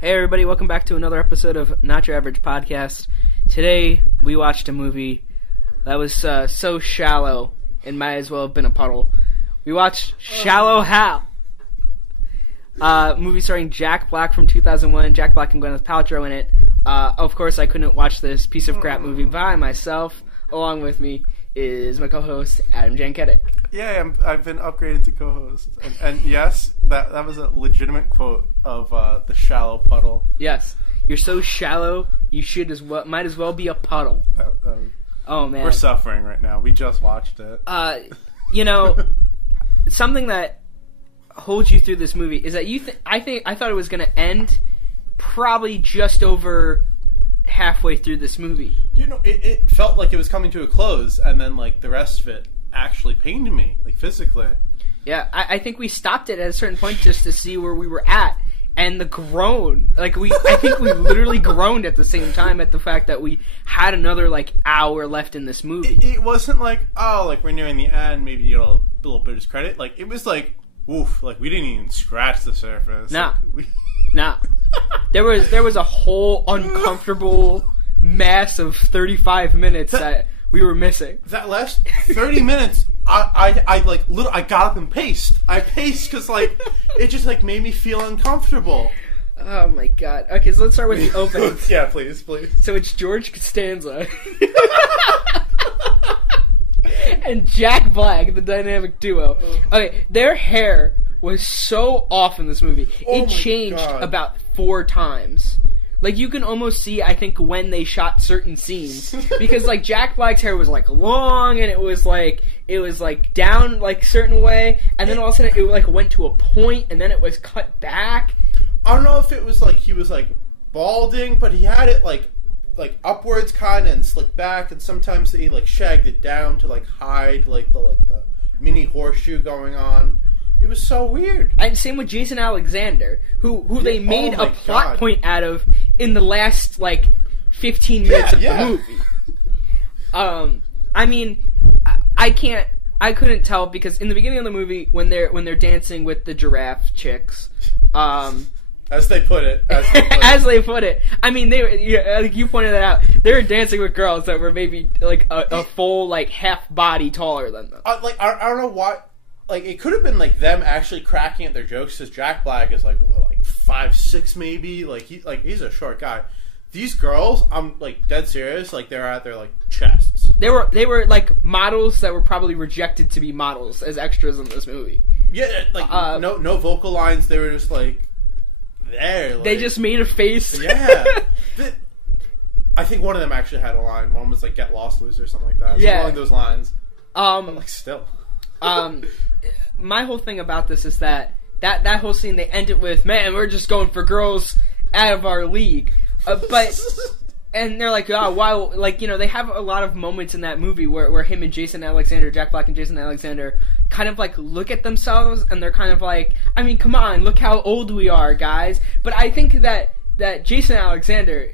Hey everybody, welcome back to another episode of Not Your Average Podcast. Today, we watched a movie that was so shallow, it might as well have been a puddle. We watched Shallow Hal. Movie starring Jack Black from 2001, Jack Black and Gwyneth Paltrow in it. Of course, I couldn't watch this piece of crap movie by myself. Along with me is my co-host, Adam Janketic. Yeah, I've been upgraded to co-host. And yes, that was a legitimate quote of the shallow puddle. Yes. You're so shallow, you might as well be a puddle. Oh, man. We're suffering right now. We just watched it. Something that holds you through this movie is that I thought it was going to end probably just over halfway through this movie. It felt like it was coming to a close, and then the rest of it actually pained me, physically. Yeah, I think we stopped it at a certain point just to see where we were at, and the groan, I think we literally groaned at the same time at the fact that we had another hour left in this movie. It wasn't we're nearing the end, maybe a little bit of credit. It was woof, we didn't even scratch the surface. No, no. There was a whole uncomfortable mass of 35 minutes that we were missing. That last 30 minutes, I got up and paced. I paced because it just made me feel uncomfortable. Oh my god. Okay, so let's start with the opening. Yeah, please. So it's George Costanza and Jack Black, the dynamic duo. Okay, their hair was so off in this movie. It changed about 4 times. You can almost see, I think, when they shot certain scenes. Because, Jack Black's hair was, long, and it was, down, certain way. And then all of a sudden, it, went to a point, and then it was cut back. I don't know if it was, he was, balding, but he had it, upwards kind of and slicked back. And sometimes he, shagged it down to, hide, the mini horseshoe going on. It was so weird. And same with Jason Alexander, who they made a plot point out of in the last 15 minutes of the movie. I couldn't tell because in the beginning of the movie when they're dancing with the giraffe chicks, as they put it. As they put it. I mean, you pointed that out. They were dancing with girls that were maybe a full half body taller than them. I don't know why. It could have been them actually cracking at their jokes, because Jack Black is 5'6" maybe. He's a short guy. These girls, I'm dead serious. They're at their chests. They were models that were probably rejected to be models as extras in this movie. Yeah, no vocal lines. They were just there. They just made a face. Yeah. I think one of them actually had a line. One was "Get lost, loser" or something like that. Yeah, along those lines. But, still. My whole thing about this is that whole scene, they end it with, man, we're just going for girls out of our league. And they're why, they have a lot of moments in that movie where him and Jason Alexander, Jack Black and Jason Alexander, kind of, look at themselves, and they're kind of I mean, come on, look how old we are, guys. But I think that Jason Alexander,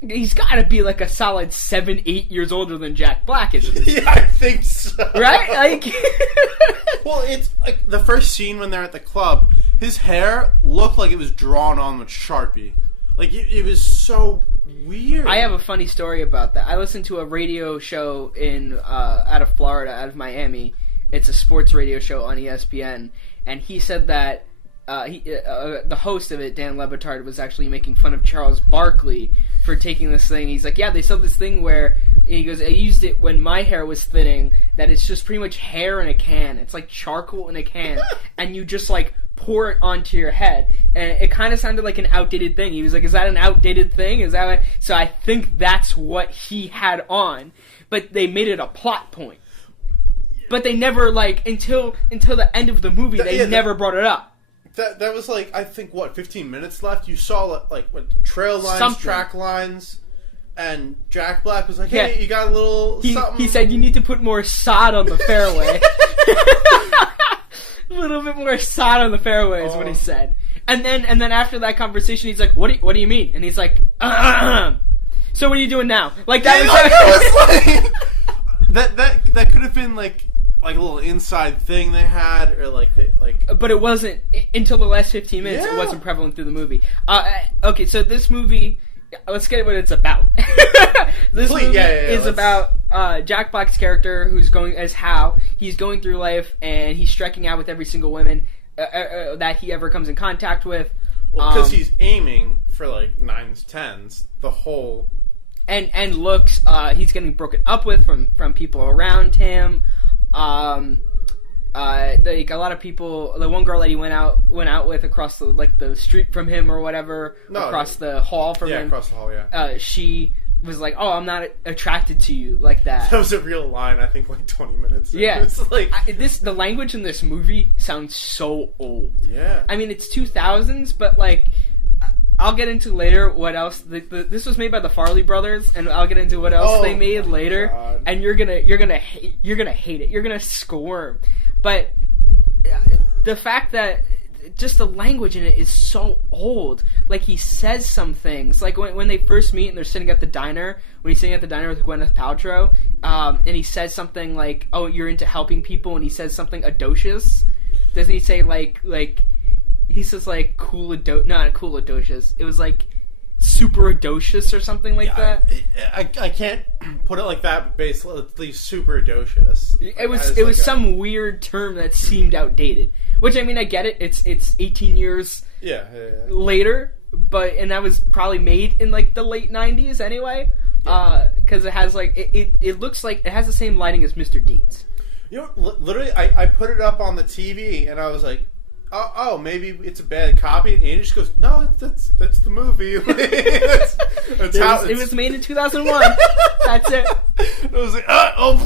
he's got to be a solid 7-8 years older than Jack Black is. Yeah, I think so. Right? Well, it's the first scene when they're at the club. His hair looked like it was drawn on with Sharpie. It was so weird. I have a funny story about that. I listened to a radio show out of Florida, out of Miami. It's a sports radio show on ESPN, and he said that the host of it, Dan Le Batard, was actually making fun of Charles Barkley for taking this thing. He's like, yeah, they saw this thing where, he goes, I used it when my hair was thinning, that it's just pretty much hair in a can. It's like charcoal in a can, and you just pour it onto your head. And it kind of sounded like an outdated thing. He was like, is that an outdated thing? Is that So I think that's what he had on. But they made it a plot point. But they never, until the end of the movie, they never brought it up. That was I think 15 minutes left. You saw trail lines, something. Track lines, and Jack Black was hey, you got a little something. He said you need to put more sod on the fairway. A little bit more sod on the fairway is what he said. And then after that conversation, he's like, what do you mean? And he's like, so what are you doing now? That could have been like a little inside thing they had, or But it wasn't until the last 15 minutes. Yeah. It wasn't prevalent through the movie. Okay, so this movie, let's get what it's about. This movie is about Jack Black's character, who's going as Hal. He's going through life and he's striking out with every single woman that he ever comes in contact with. Well, because he's aiming for like 9s, 10s the whole. And looks, he's getting broken up with from people around him. Like a lot of people, the one girl that he went out with across the street from him or whatever, across the hall from him. Yeah, across the hall. Yeah. She was like, "Oh, I'm not attracted to you like that." That was a real line. I think like 20 minutes. Yeah. It's like the language in this movie sounds so old. Yeah. I mean, it's 2000s, but like. I'll get into later what else. This was made by the Farley brothers, and I'll get into what else they made later. God. And you're gonna hate it. You're gonna squirm. But the fact that just the language in it is so old. Like he says some things. Like when they first meet and they're sitting at the diner. When he's sitting at the diner with Gwyneth Paltrow, and he says something like, "Oh, you're into helping people," and he says something audacious. Doesn't he say like? He says like not coolidocious. It was like super audacious or something like that. I can't put it like that, but basically at least super audacious. It was some weird term that seemed outdated. Which I mean I get it. It's 18 years later, and that was probably made in like the late 90s anyway. Because it has like it looks like it has the same lighting as Mr. Deeds. You know, literally, I put it up on the TV and I was like. Oh, maybe it's a bad copy, and Andy just goes, "No, that's the movie." That's how it was made in 2001. That's it. I was like, "Oh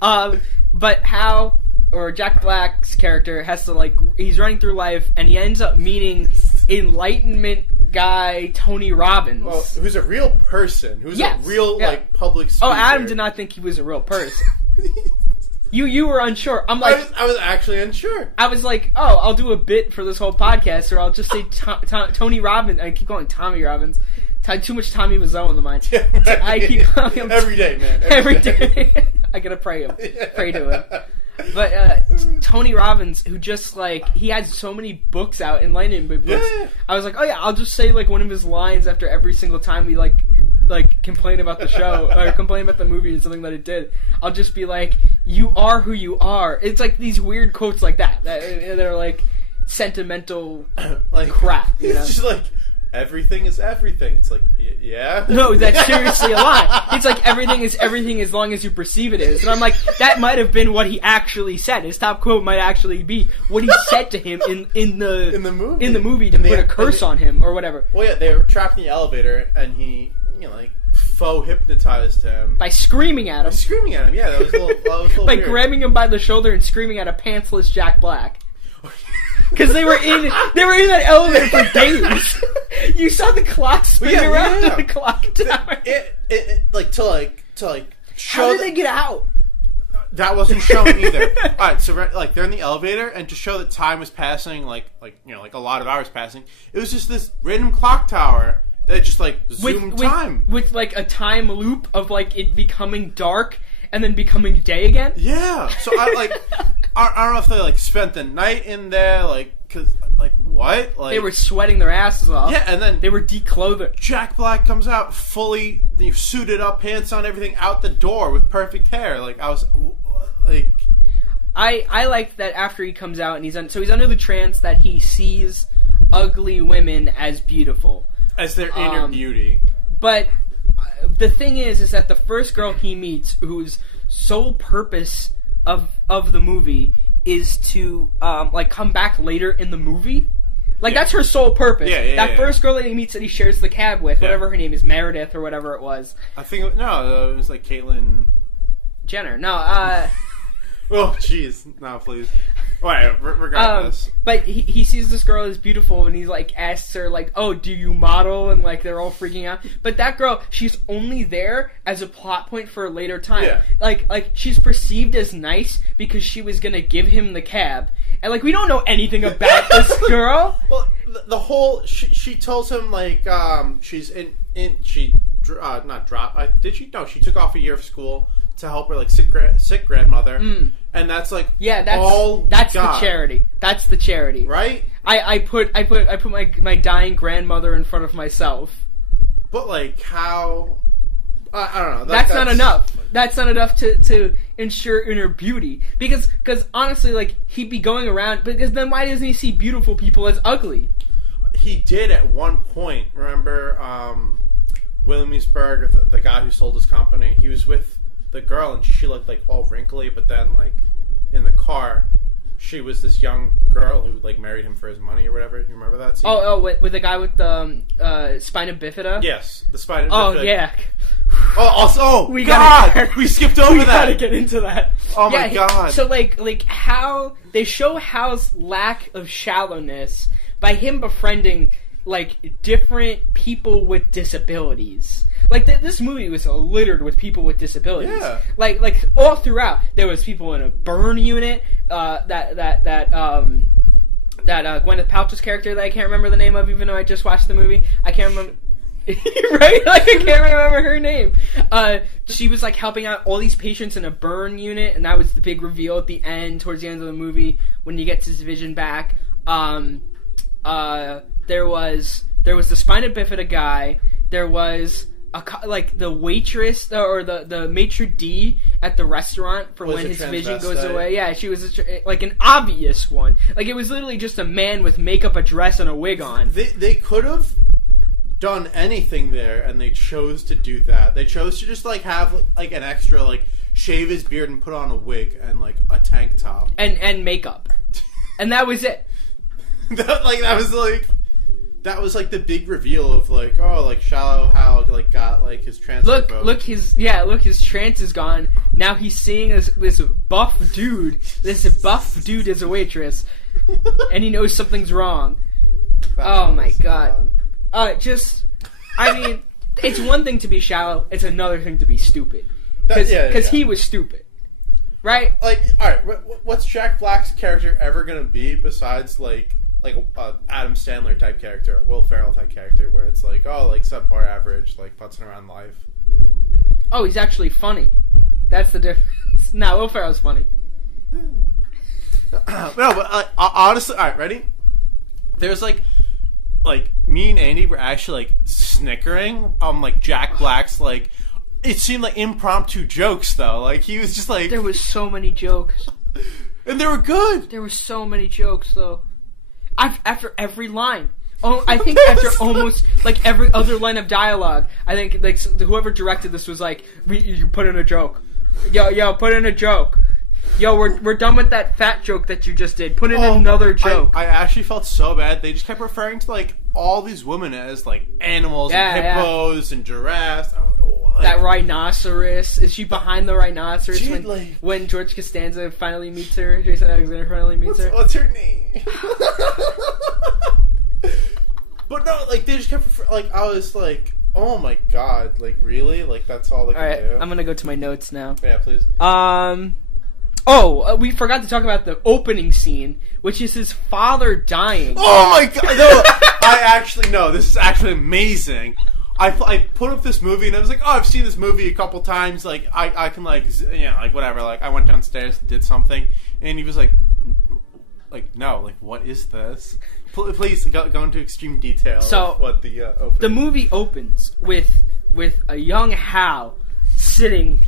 boy." But Hal or Jack Black's character has to he's running through life, and he ends up meeting Enlightenment guy Tony Robbins, who's a real person, who's a real public speaker. Oh, Adam did not think he was a real person. You were unsure. I'm like... I was actually unsure. I was like, oh, I'll do a bit for this whole podcast, or I'll just say Tony Robbins. I keep calling Tommy Robbins. Too much Tommy Wiseau in the mind. Yeah, right. I keep calling him... Every day, man. Every day. I gotta pray to him. But Tony Robbins, who just he had so many books out, Enlightenment books. Yeah. I was like, oh yeah, I'll just say one of his lines after every single time we complain about the show or complain about the movie and something that it did. I'll just be like, "You are who you are." It's these weird quotes like that are sentimental crap. You know? It's just everything is everything. It's yeah. No, that's seriously a lie. It's everything is everything as long as you perceive it is. And I'm like, that might have been what he actually said. His top quote might actually be what he said to him in the movie to put a curse on him or whatever. Well, yeah, they were trapped in the elevator and he, faux hypnotized him by screaming at him. Yeah, that was a little by weird. Grabbing him by the shoulder and screaming at a pantsless Jack Black. Because they were in that elevator for days. You saw the clock spin around the clock tower. To show. How did they get out? That wasn't shown either. All right, so they're in the elevator, and to show that time was passing, a lot of hours passing, it was just this random clock tower that just zoomed time with a time loop of it becoming dark and then becoming day again. Yeah. So I don't know if they spent the night in there, cause what? They were sweating their asses off. Yeah, and then they were declothed. Jack Black comes out fully suited up, pants on, everything, out the door with perfect hair. I was I like that after he comes out and he's under the trance that he sees ugly women as beautiful, as their inner beauty. But the thing is that the first girl he meets, whose sole purpose of the movie is to come back later in the movie. That's her sole purpose. That first girl that he meets that he shares the cab with, whatever her name is, Meredith or whatever it was. I think it was Caitlyn Jenner. No, oh jeez, no, please. Right, regardless. But he sees this girl as beautiful, and he asks her "Oh, do you model?" And they're all freaking out. But that girl, she's only there as a plot point for a later time. Yeah. She's perceived as nice because she was gonna give him the cab, and we don't know anything about this girl. Well, the whole she tells him she's not dropped. Did she? No, she took off a year of school to help her like sick grandmother, and that's like that's the charity. That's the charity, right? I put my dying grandmother in front of myself. But like how? I don't know. That's not enough. That's not enough to ensure inner beauty. Because honestly, like, he'd be going around. Because then why doesn't he see beautiful people as ugly? He did at one point. Remember, Williamsburg, the guy who sold his company. He was with the girl, and she looked like all wrinkly. But then, like, in the car, she was this young girl who like married him for his money or whatever. You remember that scene? With the guy with the spina bifida. Yes, the spina bifida. Oh yeah. We skipped over that. We gotta get into that. Oh my god. So like how they show Hal's lack of shallowness by him befriending like different people with disabilities. Like this movie was littered with people with disabilities. Yeah. Like all throughout, there was people in a burn unit. That Gwyneth Paltrow's character that I can't remember the name of, even though I just watched the movie. I can't remember. Right? Like, I can't remember her name. She was, like, helping out all these patients in a burn unit, and that was the big reveal at the end, towards the end of the movie, when he gets his vision back. There was the spina bifida guy. There was, the waitress, or the maitre d' at the restaurant for when his vision goes away. Yeah, she was, like, an obvious one. Like, it was literally just a man with makeup, a dress, and a wig on. They could have done anything there, and they chose to do that. They chose to just like have like an extra, like shave his beard and put on a wig and like a tank top and makeup, and that was it. that was like the big reveal of like, oh, like Shallow Hal like got like his trance. Look, his trance is gone. Now he's seeing this buff dude as a waitress, and he knows something's wrong. Oh my god. I mean, it's one thing to be shallow, it's another thing to be stupid. Because he was stupid. Right? Like, alright, what's Jack Black's character ever gonna be besides, like a Adam Sandler type character, a Will Ferrell type character, where it's like, oh, like, subpar average, like, putzing around life? Oh, he's actually funny. That's the difference. No, Will Ferrell's funny. No, but, honestly, alright, ready? There's, like, me and Andy were actually, like, snickering on, like, Jack Black's, like, it seemed like impromptu jokes, though. Like, he was just, like... There was so many jokes. And they were good! There were so many jokes, though. After every line. Oh, I think after almost, like, every other line of dialogue, I think, like, whoever directed this was like, you put in a joke. Yo, put in a joke. Yo, we're done with that fat joke that you just did. Put in another joke. I actually felt so bad. They just kept referring to, like, all these women as, like, animals and hippos and giraffes. I was like, oh, like, that rhinoceros. Is she behind the rhinoceros Dude, when George Costanza finally meets her? Jason Alexander finally meets her? What's her name? But no, like, they just kept like, I was like, oh my god, like, really? Like, that's all they can do? I'm gonna go to my notes now. Yeah, please. We forgot to talk about the opening scene, which is his father dying. Oh my god, no, this is actually amazing. I put up this movie and I was like, oh, I've seen this movie a couple times, like, I can, like, like, whatever, like, I went downstairs and did something, and he was like, no, like, what is this? Please go into extreme detail. So, of what the opening. The movie opens with a young Hal sitting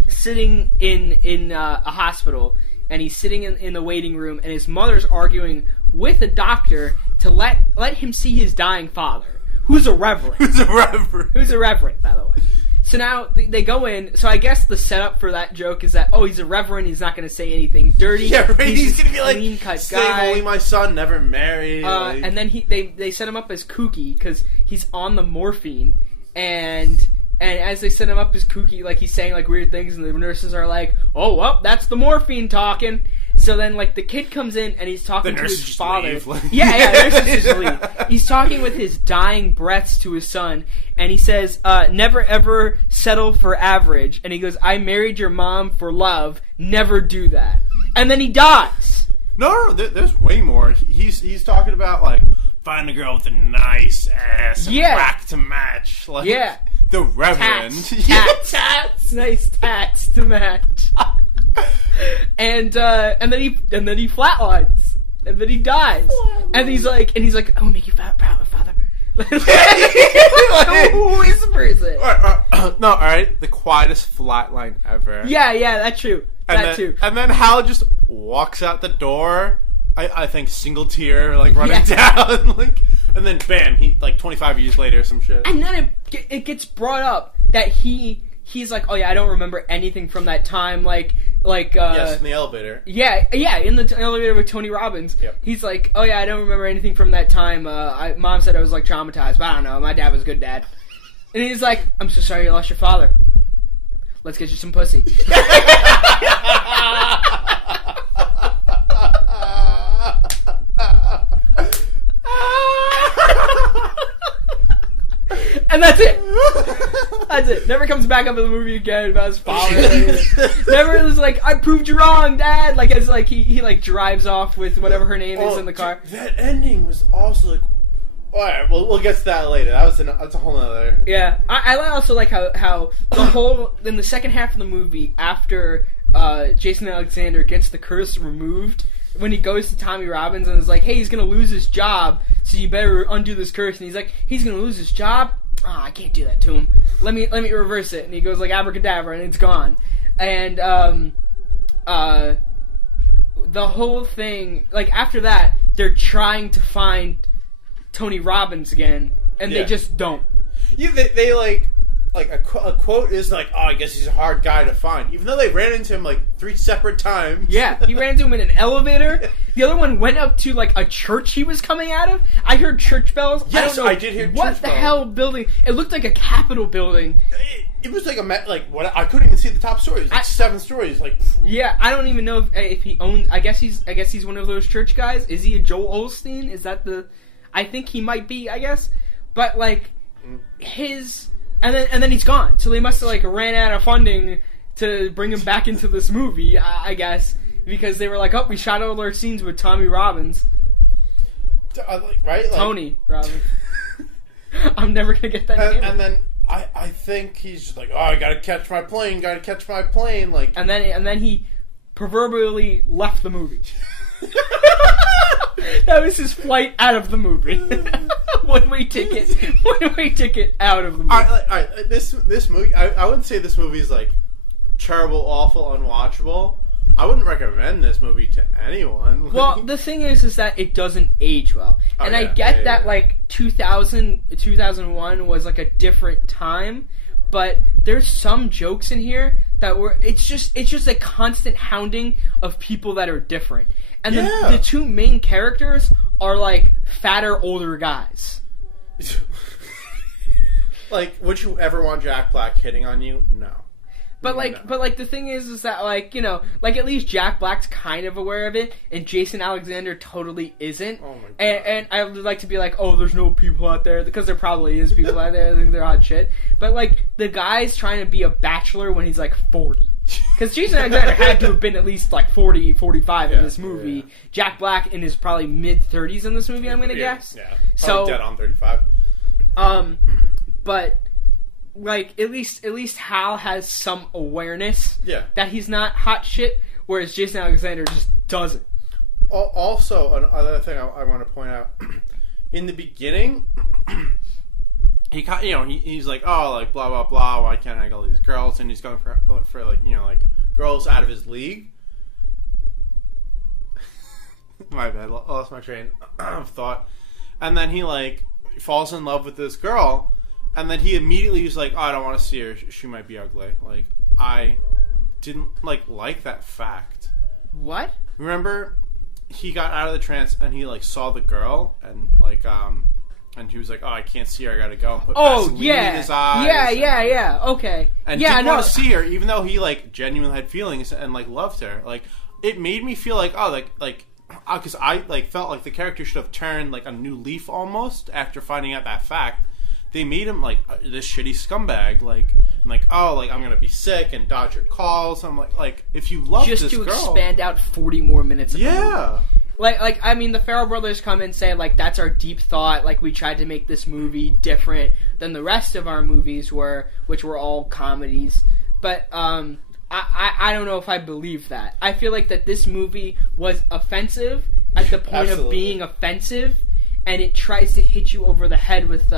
in a hospital, and he's sitting in the waiting room, and his mother's arguing with a doctor to let him see his dying father, who's a reverend. Who's a reverend, by the way. So now they go in. So I guess the setup for that joke is that, oh, he's a reverend. He's not going to say anything dirty. Yeah, right. He's going to be like, clean-cut stay guy. holy, my son, never married. And then they set him up as kooky because he's on the morphine, and as they set him up as kooky, like, he's saying like weird things, and the nurses are like, oh, well, that's the morphine talking. So then, like, the kid comes in, and he's talking to his father. Yeah, nurses just leave. He's talking with his dying breaths to his son, and he says, never ever settle for average. And he goes, I married your mom for love. Never do that. And then he dies. No, there's way more. He's talking about, like, find a girl with a nice ass and rack to match. Like, the reverend. Tats. Nice tats to match. and then he flatlines, and then he dies, and he's like, "I will make you proud, father." Whispers it. No, all right. The quietest flatline ever. Yeah, that's true. Too. And then Hal just walks out the door. I think single tear, like running down, like, and then bam, he like 25 years later, some shit. And then it gets brought up that he's like, oh yeah, I don't remember anything from that time, like yes, in the elevator. Yeah, in the elevator with Tony Robbins. Yep. He's like, oh yeah, I don't remember anything from that time. Mom said I was like traumatized, but I don't know. My dad was a good dad. And he's like, I'm so sorry you lost your father. Let's get you some pussy. And that's it. That's it. Never comes back up in the movie again about his father. Never is like, I proved you wrong, Dad. Like, it's like he like drives off with whatever her name is in the car. That ending was also like, all right, we'll get to that later. That's a whole nother. Yeah, I also like how the whole in the second half of the movie, after Jason Alexander gets the curse removed, when he goes to Tommy Robbins and is like, hey, he's gonna lose his job, so you better undo this curse. And he's like, he's gonna lose his job? I can't do that to him. Let me reverse it. And he goes like abracadabra, and it's gone. And the whole thing, like after that, they're trying to find Tony Robbins again, and they just don't. Yeah, they like a quote is like, oh, I guess he's a hard guy to find, even though they ran into him like 3 separate times. Yeah, he ran into him in an elevator. The other one went up to like a church he was coming out of. I heard church bells. Yes, I don't know I did hear what church the bells. hell building. It looked like a Capitol building. It was like what I couldn't even see the top stories. Like 7 stories. Like, yeah, I don't even know if he owns. I guess he's one of those church guys. Is he a Joel Osteen? Is that the? I think he might be. I guess, but like his. And then he's gone. So they must have like ran out of funding to bring him back into this movie, I guess, because they were like, oh, we shot all our scenes with Tommy Robbins. Right? Like, Tony Robbins. I'm never gonna get that name. And then I think he's just like, oh, I gotta catch my plane. Like, and then he proverbially left the movie. That was his flight out of the movie. One-way ticket out of the movie. All right, this movie, I wouldn't say this movie is like terrible, awful, unwatchable. I wouldn't recommend this movie to anyone. Well, the thing is that it doesn't age well. And I get that like 2001 was like a different time, but there's some jokes in here that were it's just a constant hounding of people that are different. And the 2 main characters are like fatter older guys. Like, would you ever want Jack Black hitting on you? No. But like the thing is that like, you know, like at least Jack Black's kind of aware of it, and Jason Alexander totally isn't. Oh my God. And I would like to be like, oh, there's no people out there, because there probably is people out there that think they're hot shit. But like the guy's trying to be a bachelor when he's like 40. Because Jason Alexander had to have been at least like 40, 45 in this movie. Yeah. Jack Black in his probably mid-30s in this movie, I'm going to guess. Yeah, probably dead on 35. But like at least Hal has some awareness that he's not hot shit, whereas Jason Alexander just doesn't. Also, another thing I want to point out, in the beginning, he's like, oh, like blah blah blah, why can't I get all these girls? And he's going for like, you know, like girls out of his league. My bad, lost my train of thought. And then he like falls in love with this girl, and then he immediately was like, oh, I don't want to see her, she might be ugly. Like, I didn't like that fact. What? Remember, he got out of the trance and he like saw the girl, and like and he was like, oh, I can't see her, I gotta go, and put Vaseline in his eyes. Yeah, okay. And didn't want to see her, even though he like genuinely had feelings and like loved her. Like, it made me feel like, oh, like because I like felt like the character should have turned like a new leaf almost after finding out that fact. They made him like this shitty scumbag, like oh, like I'm gonna be sick and dodge your calls. I'm like if you love this girl, just to expand out 40 more minutes. Of the movie. Like I mean, the Farrell brothers come and say like that's our deep thought. Like we tried to make this movie different than the rest of our movies were, which were all comedies. But I don't know if I believe that. I feel like that this movie was offensive at the point of being offensive, and it tries to hit you over the head with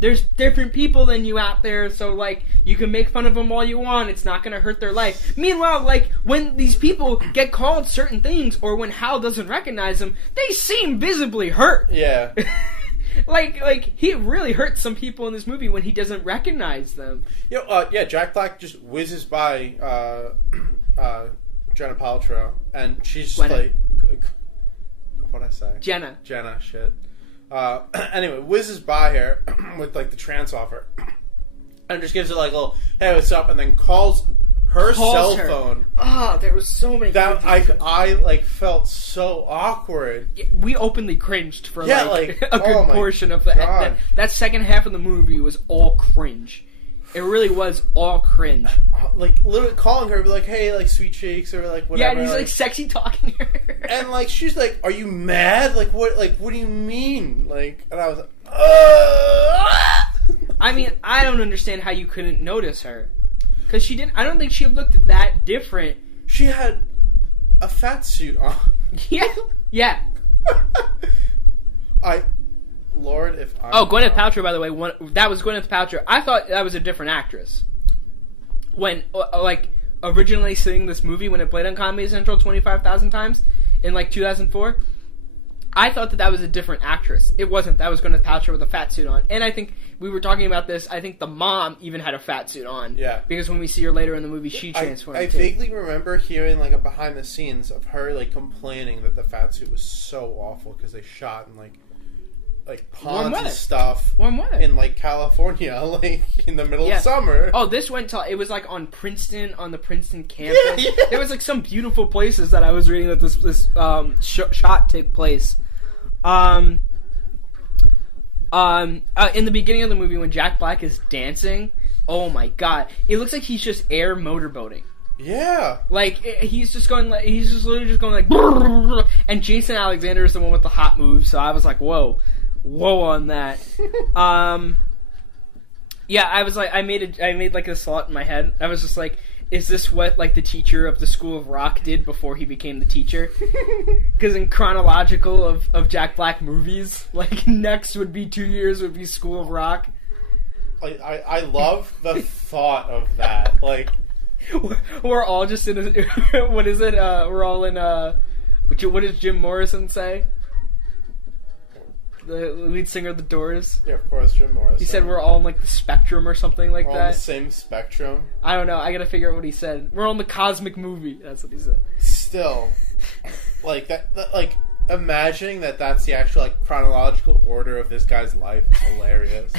there's different people than you out there, so like you can make fun of them all you want, it's not gonna hurt their life. Meanwhile, like when these people get called certain things, or when Hal doesn't recognize them, they seem visibly hurt. Yeah. like he really hurts some people in this movie when he doesn't recognize them. Yeah, Jack Black just whizzes by Jenna Paltrow, and she's just like, what'd I say? Jenna, shit. Anyway, whizzes by her with like the trance offer, and just gives her like a little, hey, what's up, and then calls her cell phone. Oh, there was so many. That I like felt so awkward. We openly cringed for a good portion of the that second half of the movie was all cringe. It really was all cringe. Like literally calling her, be like, "Hey, like sweet cheeks," or like whatever. Yeah, and he's like sexy talking to her, and like she's like, "Are you mad? Like what? Like what do you mean?" Like, and I was like, "Ugh!" I mean, I don't understand how you couldn't notice her, because she didn't. I don't think she looked that different. She had a fat suit on. Yeah. Lord, if I... Gwyneth Paltrow, by the way, that was Gwyneth Paltrow. I thought that was a different actress. When, originally seeing this movie, when it played on Comedy Central 25,000 times in, 2004, I thought that was a different actress. It wasn't. That was Gwyneth Paltrow with a fat suit on. And I think, we were talking about this, I think the mom even had a fat suit on. Yeah. Because when we see her later in the movie, she transformed, I vaguely remember hearing, a behind the scenes of her, complaining that the fat suit was so awful because they shot in, ponds and stuff in California, in the middle of summer. Oh, this went to it was on Princeton, on the Princeton campus. Yeah. There was some beautiful places that I was reading that this shot took place. In the beginning of the movie when Jack Black is dancing, oh my god, it looks like he's just air motorboating. Yeah. He's just literally just going and Jason Alexander is the one with the hot moves, so I was like, whoa on that. Yeah, I was I made a thought in my head. I was just like, is this what the teacher of the School of Rock did before he became the teacher? Because in chronological of Jack Black movies, next would be 2 years would be School of Rock. I love the thought of that. We're all just in a... What is it? We're all in a... What does Jim Morrison say? The lead singer of The Doors? Yeah, of course, Jim Morrison. He said we're all in, the spectrum or something like we're that. All in the same spectrum? I don't know. I gotta figure out what he said. We're all in the cosmic movie. That's what he said. Still. Imagining that's the actual, chronological order of this guy's life is hilarious.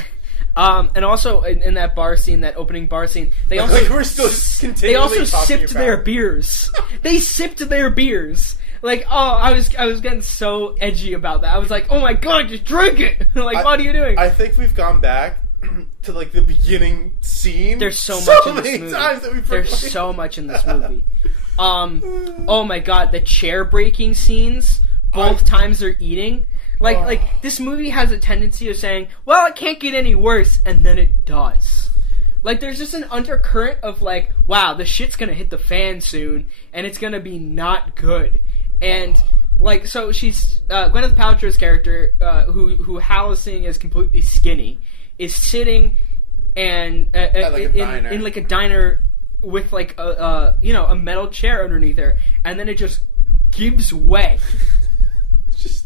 And also in that bar scene, that opening bar scene, they also we're still continually they also sipped their beers. They sipped their beers. I was getting so edgy about that. I was like, oh my god, just drink it. What are you doing? I think we've gone back to the beginning scene. There's so much in this movie. Times that we've There's so much in this movie. Oh my god, the chair breaking scenes. Both times they're eating. This movie has a tendency of saying, well, it can't get any worse, and then it does. There's just an undercurrent of, wow, the shit's gonna hit the fan soon, and it's gonna be not good. And, so she's, Gwyneth Paltrow's character, who Hal is seeing is completely skinny, is sitting and, in a diner with, a metal chair underneath her, and then it just gives way. Just...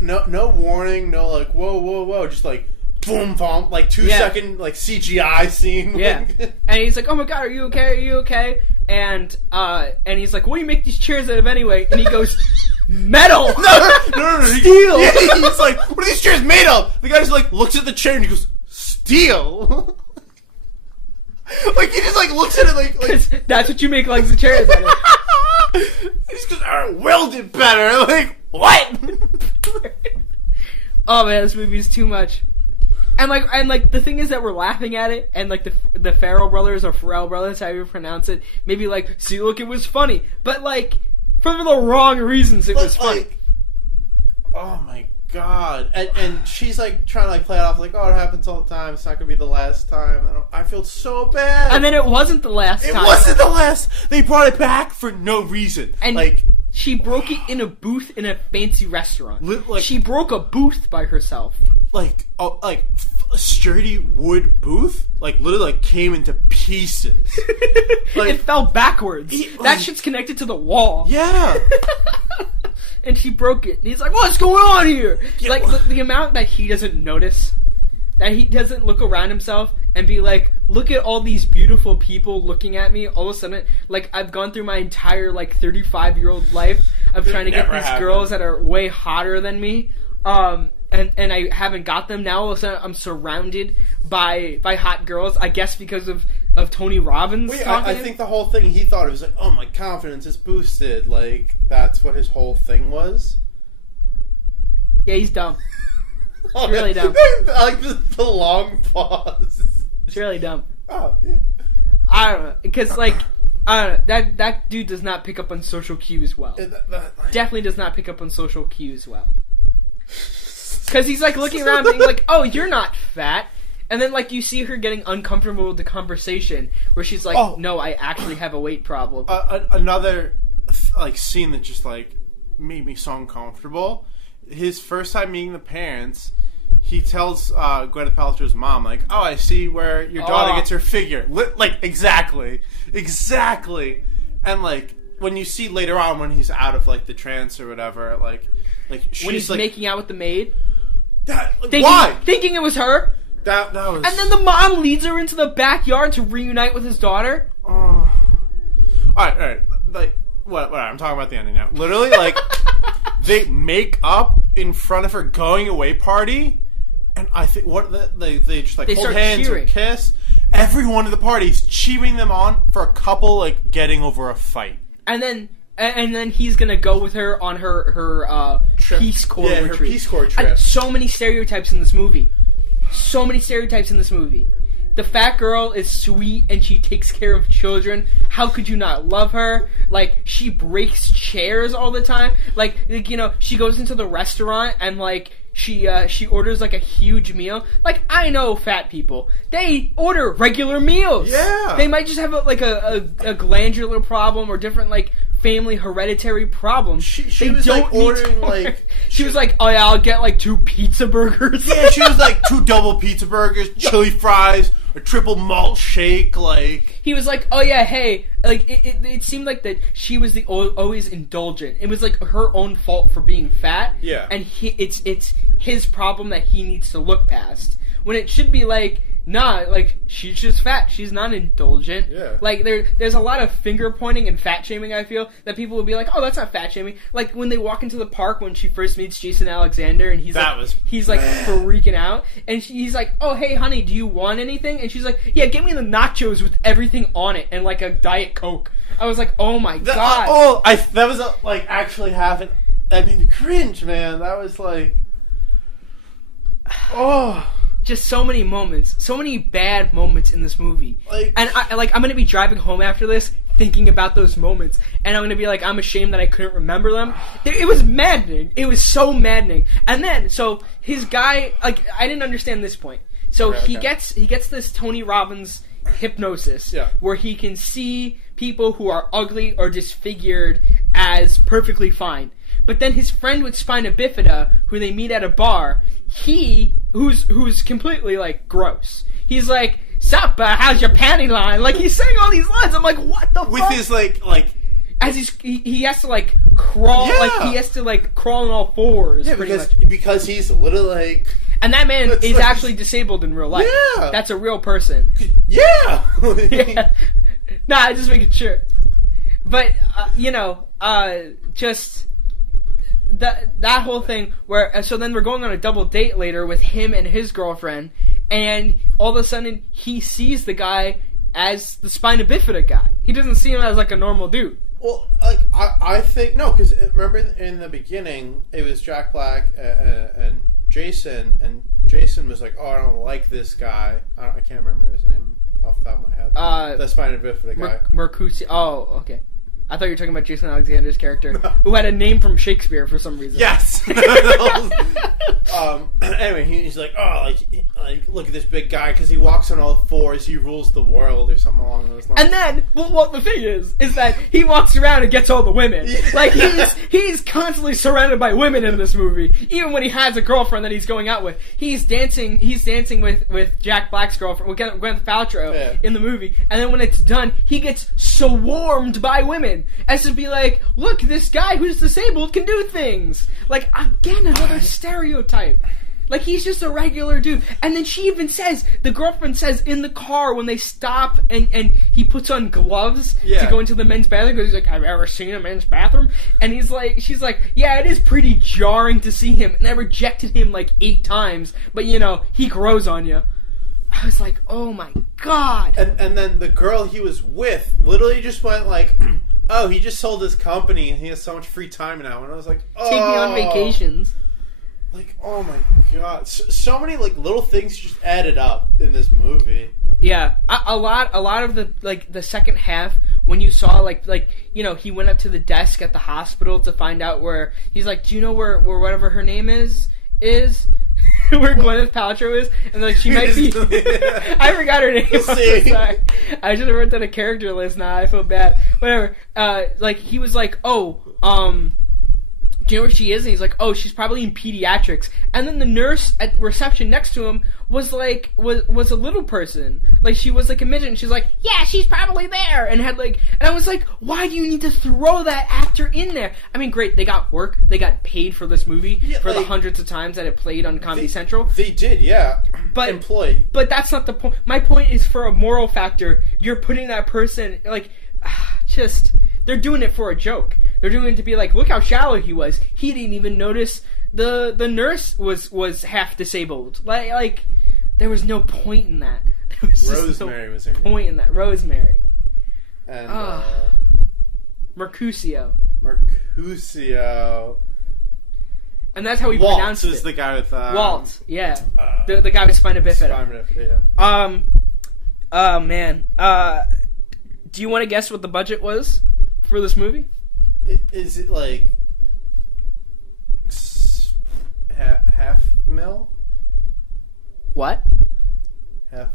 no warning, no whoa, just boom, boom, 2 second CGI scene. Yeah, and he's like, oh my god, are you okay? And he's like, what do you make these chairs out of anyway? And he goes, metal! No, steel! Yeah, he's like, what are these chairs made of? The guy just looks at the chair and he goes, steel! He just looks at it that's what you make the chairs out of. He just goes, welded better. What? Oh man, this movie is too much. And the thing is that we're laughing at it, and the Farrell brothers or Farrell brothers, however you pronounce it, maybe see, look, it was funny, but for the wrong reasons, it was funny. Oh my god! And she's like trying to like play it off like, oh, it happens all the time. It's not gonna be the last time. I feel so bad. And then it wasn't the last time. It wasn't the last. They brought it back for no reason. And like she broke it in a booth in a fancy restaurant. She broke a booth by herself. Like a sturdy wood booth, like literally like came into pieces. Like, it fell backwards. That shit's connected to the wall. Yeah. And she broke it. And he's like, what's going on here? Yeah. Like, the amount that he doesn't notice, that he doesn't look around himself and be like, look at all these beautiful people looking at me. All of a sudden, like, I've gone through my entire, like, 35-year-old life of trying to get these girls that are way hotter than me. And I haven't got them. Now all of a sudden I'm surrounded by hot girls. I guess because of Tony Robbins. Wait, I think the whole thing he thought it was like, oh, my confidence is boosted. Like that's what his whole thing was. Yeah, he's dumb. It's really dumb. I like the long pause. It's really dumb. Oh yeah. I don't know, because like I don't know, that dude does not pick up on social cues well. Definitely does not pick up on social cues well. Because he's, like, looking around being like, oh, you're not fat. And then, like, you see her getting uncomfortable with the conversation where she's like, no, I actually have a weight problem. Another, like, scene that just, like, made me so uncomfortable. His first time meeting the parents, he tells Gwyneth Paltrow's mom, like, oh, I see where your daughter gets her figure. Like, exactly. And, like, when you see later on when he's out of, like, the trance or whatever, like she's, when he's like, making out with the maid. Why? Thinking it was her. That was. And then the mom leads her into the backyard to reunite with his daughter. All right. Like, what? I'm talking about the ending now. Literally, like, they make up in front of her going away party, and I think they just like hold hands or kiss. Everyone at the party's cheering them on for a couple like getting over a fight. And then he's gonna go with her on her Peace Corps retreat. Her Peace Corps trip. And so many stereotypes in this movie. The fat girl is sweet and she takes care of children. How could you not love her? Like, she breaks chairs all the time. Like you know, she goes into the restaurant and like she orders like a huge meal. Like, I know fat people. They order regular meals. Yeah. They might just have a glandular problem or different like family hereditary problems. She was like ordering like she was like, oh yeah, I'll get like 2 pizza burgers. Yeah, she was like 2 double pizza burgers, chili fries, a triple malt shake. Like he was like, oh yeah, hey, like it seemed like that she was always indulgent. It was like her own fault for being fat. Yeah, and it's his problem that he needs to look past. When it should be like, nah, like, she's just fat. She's not indulgent. Yeah. Like, there's a lot of finger pointing and fat shaming, I feel, that people will be like, oh, that's not fat shaming. Like, when they walk into the park when she first meets Jason Alexander, and he's freaking out, and he's like, oh, hey, honey, do you want anything? And she's like, yeah, get me the nachos with everything on it, and, like, a Diet Coke. I was like, oh, my God. That was, like, actually happened. That made me cringe, man. That was, like... Just so many moments, so many bad moments in this movie. Like, and I'm gonna be driving home after this, thinking about those moments, and I'm gonna be like, I'm ashamed that I couldn't remember them. It was maddening. It was so maddening. And then, so his guy, like, I didn't understand this point. So he gets this Tony Robbins hypnosis, where he can see people who are ugly or disfigured as perfectly fine. But then his friend with spina bifida, who they meet at a bar, who's completely, like, gross. He's like, sup, how's your panty line? Like, he's saying all these lines. I'm like, what the fuck? With his, like... As he has to, like, crawl, like, he has to, like, crawl on all fours. Yeah, because he's a little, like... And that man is like, actually disabled in real life. Yeah. That's a real person. Yeah! Yeah. Nah, I just making sure. But, just... That whole thing where... So then we're going on a double date later with him and his girlfriend, and all of a sudden he sees the guy as the spina bifida guy. He doesn't see him as, like, a normal dude. Well, like, I think... No, because remember in the beginning, it was Jack Black and Jason, and Jason was like, oh, I don't like this guy. I can't remember his name off the top of my head. The spina bifida guy. Mercutio. Oh, okay. I thought you were talking about Jason Alexander's character, who had a name from Shakespeare for some reason. Yes. Anyway, he's like, oh, like look at this big guy because he walks on all fours. He rules the world, or something along those lines. And then, well, the thing is that he walks around and gets all the women. Yeah. Like he's constantly surrounded by women in this movie. Even when he has a girlfriend that he's going out with, he's dancing with Jack Black's girlfriend, with Gwyneth Paltrow in the movie. And then when it's done, he gets swarmed by women, as to be like, look, this guy who's disabled can do things. Like, again, another stereotype. Like, he's just a regular dude. And then she even says, the girlfriend says in the car when they stop and he puts on gloves to go into the men's bathroom, because he's like, have you ever seen a men's bathroom? And she's like, yeah, it is pretty jarring to see him. And I rejected him like 8 times, but he grows on you. I was like, oh my god. And then the girl he was with literally just went like, oh, he just sold his company and he has so much free time now. And I was like, oh. Take me on vacations. Like, oh my god. So many, like, little things just added up in this movie. Yeah. A lot of the, like, the second half, when you saw, like he went up to the desk at the hospital to find out where, he's like, do you know where whatever her name is? Where Gwyneth Paltrow is, and like she might be. I forgot her name. I'm so sorry. I should have wrote down a character list. Now I feel bad. Whatever. Like he was like, oh, do you know where she is? And he's like, oh, she's probably in pediatrics. And then the nurse at reception next to him was like, was a little person. Like, she was like a midget, and she's like, yeah, she's probably there. And had like, and I was like, why do you need to throw that actor in there? I mean, great, they got work, they got paid for this movie, for the hundreds of times that it played on Comedy Central. They did, yeah. But employed. But that's not the point. My point is, for a moral factor, you're putting that person, like, they're doing it for a joke. They're doing it to be like, look how shallow he was. He didn't even notice the nurse was half disabled. Like there was no point in that. There was Rosemary was her name. Point in that. Rosemary. And Mercutio. And that's how we pronounced it. Walt is the guy with Walt. Yeah, the guy with spina bifida. Spina bifida. Yeah. Oh man. Do you want to guess what the budget was for this movie? Is it like $500,000? What? $500,000.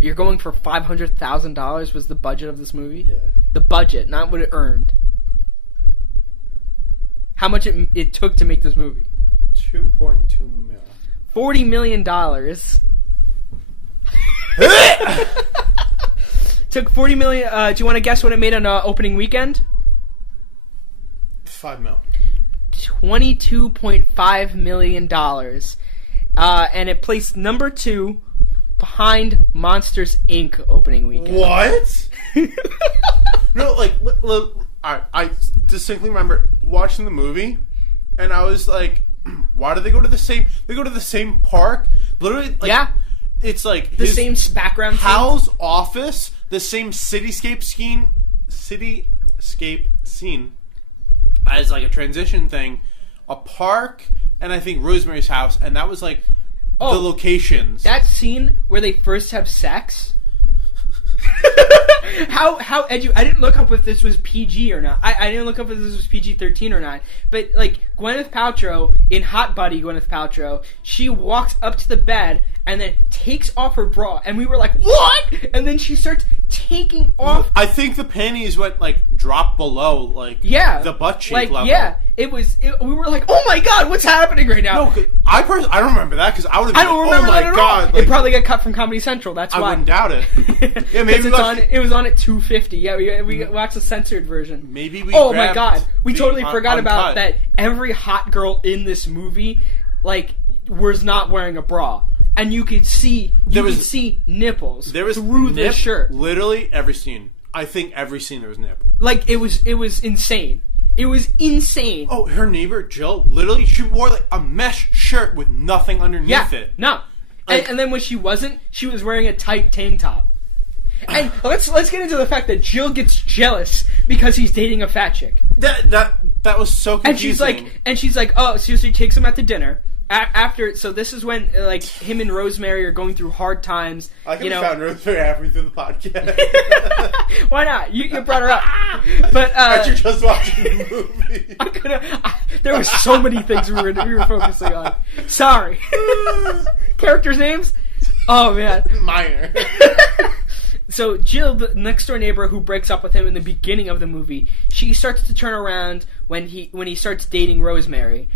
You're going for $500,000 was the budget of this movie? Yeah. The budget, not what it earned. How much it took to make this movie? $2.2 million. $40 million. Took $40 million. Do you want to guess what it made on opening weekend? $5 million. $22.5 million. And it placed number 2 behind Monsters, Inc. opening weekend. What? No, like, I distinctly remember watching the movie, and I was like, why do they go to the same... They go to the same park? Literally, like... Yeah. It's like... The same background Hal's office, the same cityscape scene as like a transition thing, a park, and I think Rosemary's house, and that was like the locations. That scene where they first have sex. How edgy? I didn't look up if this was PG or not. I didn't look up if this was PG-13 or not. But like Gwyneth Paltrow in Hot Buddy, Gwyneth Paltrow, she walks up to the bed and then takes off her bra, and we were like, what? And then she starts taking off. I think the panties went like drop below, like the butt cheek level. Yeah, we were like, oh my god, what's happening right now? No, I don't remember that because I would have. I don't remember that at all. Like, it probably got cut from Comedy Central. That's why. I wouldn't doubt it. Yeah, maybe it was on at 2:50. Yeah, we watched the censored version. Maybe we. Oh my god, we totally forgot about that. Every hot girl in this movie, like, was not wearing a bra. And you could see nipples through the shirt. Literally every scene. I think every scene there was nip. Like, it was insane. It was insane. Oh, her neighbor Jill, literally, she wore like a mesh shirt with nothing underneath it. No. Like, and then when she wasn't, she was wearing a tight tank top. And let's get into the fact that Jill gets jealous because he's dating a fat chick. That was so confusing. And she's like, oh, so she takes him out to dinner. after, so this is when like him and Rosemary are going through hard times. I could have found Rosemary halfway through the podcast. Why not? You brought her up, but you're just watching the movie. I could have. There were so many things we were focusing on. Sorry. Characters' names. Oh man, minor. So Jill, the next door neighbor who breaks up with him in the beginning of the movie, she starts to turn around when he starts dating Rosemary.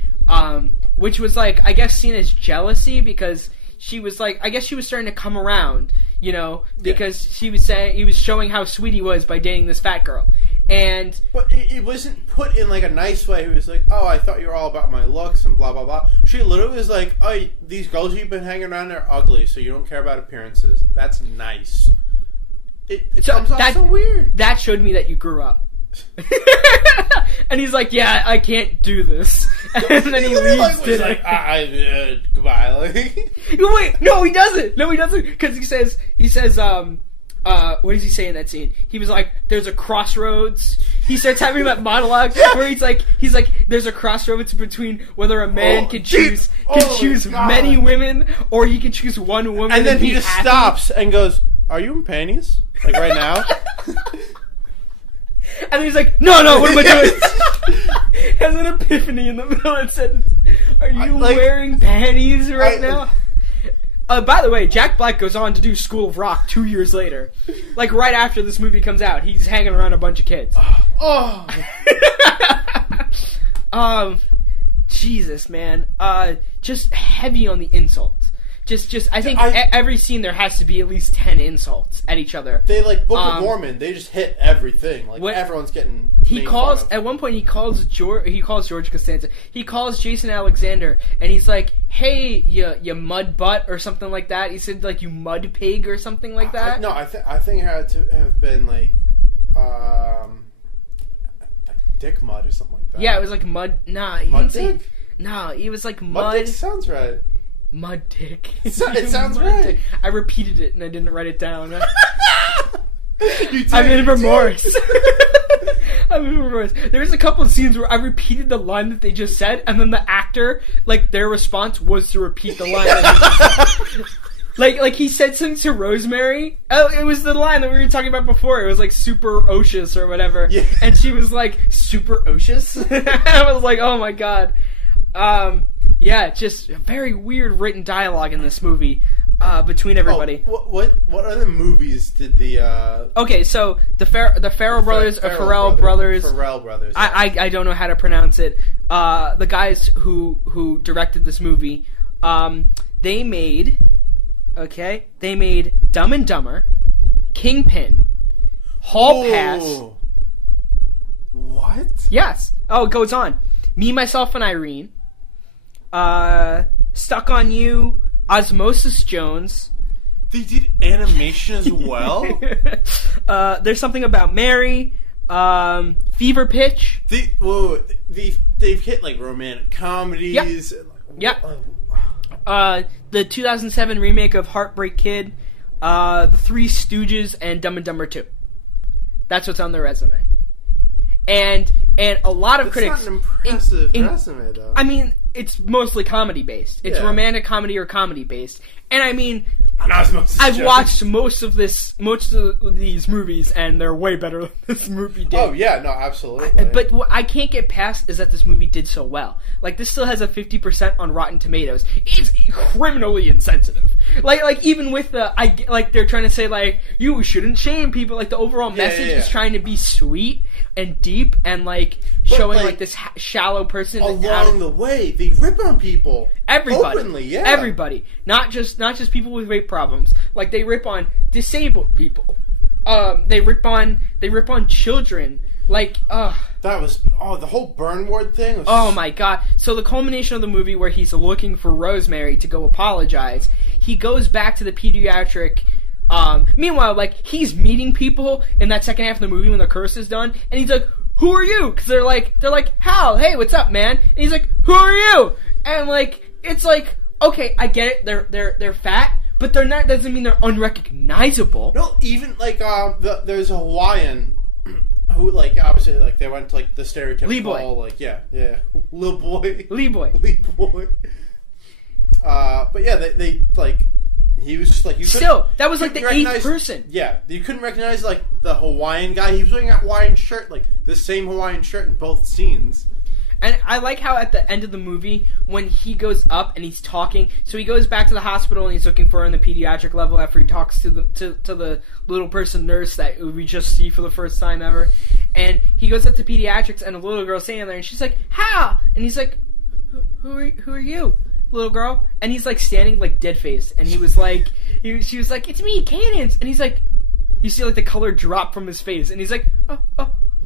Which was like, I guess, seen as jealousy because she was like, I guess she was starting to come around, you know, because he was showing how sweet he was by dating this fat girl, but it wasn't put in like a nice way. He was like, oh, I thought you were all about my looks and blah blah blah. She literally was like, oh, these girls you've been hanging around are ugly, so you don't care about appearances. That's nice. It comes off so weird. That showed me that you grew up. And he's like, yeah, I can't do this. And then he leaves. Goodbye. Like, wait, no, he doesn't. Because he says, what does he say in that scene? He was like, there's a crossroads. He starts having that monologue where he's like, there's a crossroads between whether a man can choose many women or he can choose one woman. And then he just stops and goes, are you in panties? Like right now? And he's like, no, what am I doing? Has an epiphany in the middle and says, are you wearing panties right now? By the way, Jack Black goes on to do School of Rock 2 years later. Like, right after this movie comes out, he's hanging around a bunch of kids. Jesus, man. Just heavy on the insults. Just. I think every scene there has to be at least 10 insults at each other. They like Book of Mormon. They just hit everything. Like everyone's getting. At one point he calls George Costanza. He calls Jason Alexander, and he's like, "Hey, you mud butt" or something like that. He said like, "You mud pig" or something like that. I think it had to have been like dick mud or something like that. Yeah, it was like mud. Nah, he mud didn't dick? say. Nah, he was like mud. Mud dick sounds right. Mud dick. It sounds right. Dick. I repeated it and I didn't write it down. I'm in remorse. There's a couple of scenes where I repeated the line that they just said, and then the actor, like, their response was to repeat the line. Like he said something to Rosemary. Oh, it was the line that we were talking about before. It was like super ocious or whatever. Yeah. And she was like, super ocious? I was like, oh my god. Yeah, just very weird written dialogue in this movie between everybody. What other movies did the? Okay, so the Farrell brothers. I don't know how to pronounce it. The guys who directed this movie, they made Dumb and Dumber, Kingpin, Hall Pass. What? Yes. Oh, it goes on. Me, Myself, and Irene. Stuck on You, Osmosis Jones. They did animation as well? There's Something About Mary, Fever Pitch. They've hit like romantic comedies. Yep. The 2007 remake of Heartbreak Kid, The Three Stooges, and Dumb and Dumber 2. That's what's on their resume. And a lot of critics. It's not an impressive resume, though. I mean, it's mostly comedy based. It's romantic comedy or comedy based. And I mean, I've watched most of these movies, and they're way better than this movie did. Oh yeah, no, absolutely. But what I can't get past is that this movie did so well. Like, this still has a 50% on Rotten Tomatoes. It's criminally insensitive. Like even with they're trying to say like, you shouldn't shame people. Like, the overall message is trying to be sweet and deep and like showing like this shallow person along the way. They rip on people. Everybody. Openly, everybody. Not just people with rape problems. Like, they rip on disabled people. They rip on children. Like, that was the whole burn ward thing was... Oh my god. So the culmination of the movie where he's looking for Rosemary to go apologize, he goes back to the pediatric. Meanwhile, like, he's meeting people in that second half of the movie when the curse is done, and he's like, "Who are you?" Because they're like, "Hal, hey, what's up, man?" And he's like, "Who are you?" And like, it's like, okay, I get it. They're fat, but they're not. Doesn't mean they're unrecognizable. No, even like there's a Hawaiian who, like, obviously, like, they went to like the stereotypical, Lee Boy. like, yeah, Lee Boy. But yeah, they like he was just like that was like the 8th person. Yeah, you couldn't recognize like the Hawaiian guy. He was wearing a Hawaiian shirt, like the same Hawaiian shirt in both scenes. And I like how at the end of the movie, when he goes up and he's talking, so he goes back to the hospital and he's looking for her in the pediatric level after he talks to the little person nurse that we just see for the first time ever. And he goes up to pediatrics and a little girl standing there and she's like, "How?" And he's like, who are you, little girl? And he's like standing like dead faced, and he was like, she was like, "It's me, Cadence." And he's like, you see like the color drop from his face, and he's like,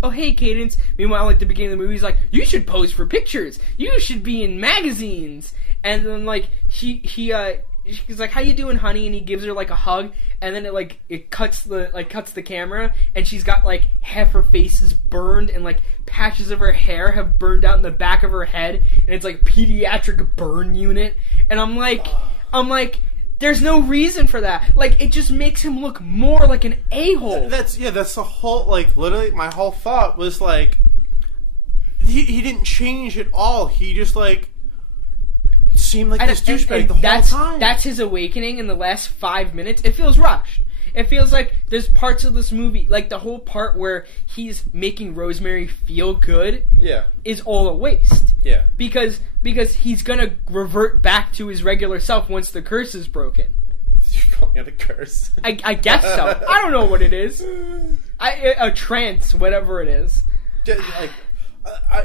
oh, hey, Cadence. Meanwhile, like the beginning of the movie, he's like, "You should pose for pictures. You should be in magazines." And then like he's like, "How you doing, honey?" And he gives her like a hug, and then it cuts the camera, and she's got like half her face is burned, and like patches of her hair have burned out in the back of her head, and it's like pediatric burn unit. And I'm like, there's no reason for that. Like, it just makes him look more like an a-hole. That's the whole, like, literally my whole thought was, like, he didn't change at all. He just, like, seemed like this douchebag the whole time. That's his awakening in the last 5 minutes. It feels rushed. It feels like there's parts of this movie, like the whole part where he's making Rosemary feel good is all a waste. Yeah. Because he's gonna revert back to his regular self once the curse is broken. You're calling it a curse? I guess so. I don't know what it is. A trance, whatever it is. Like,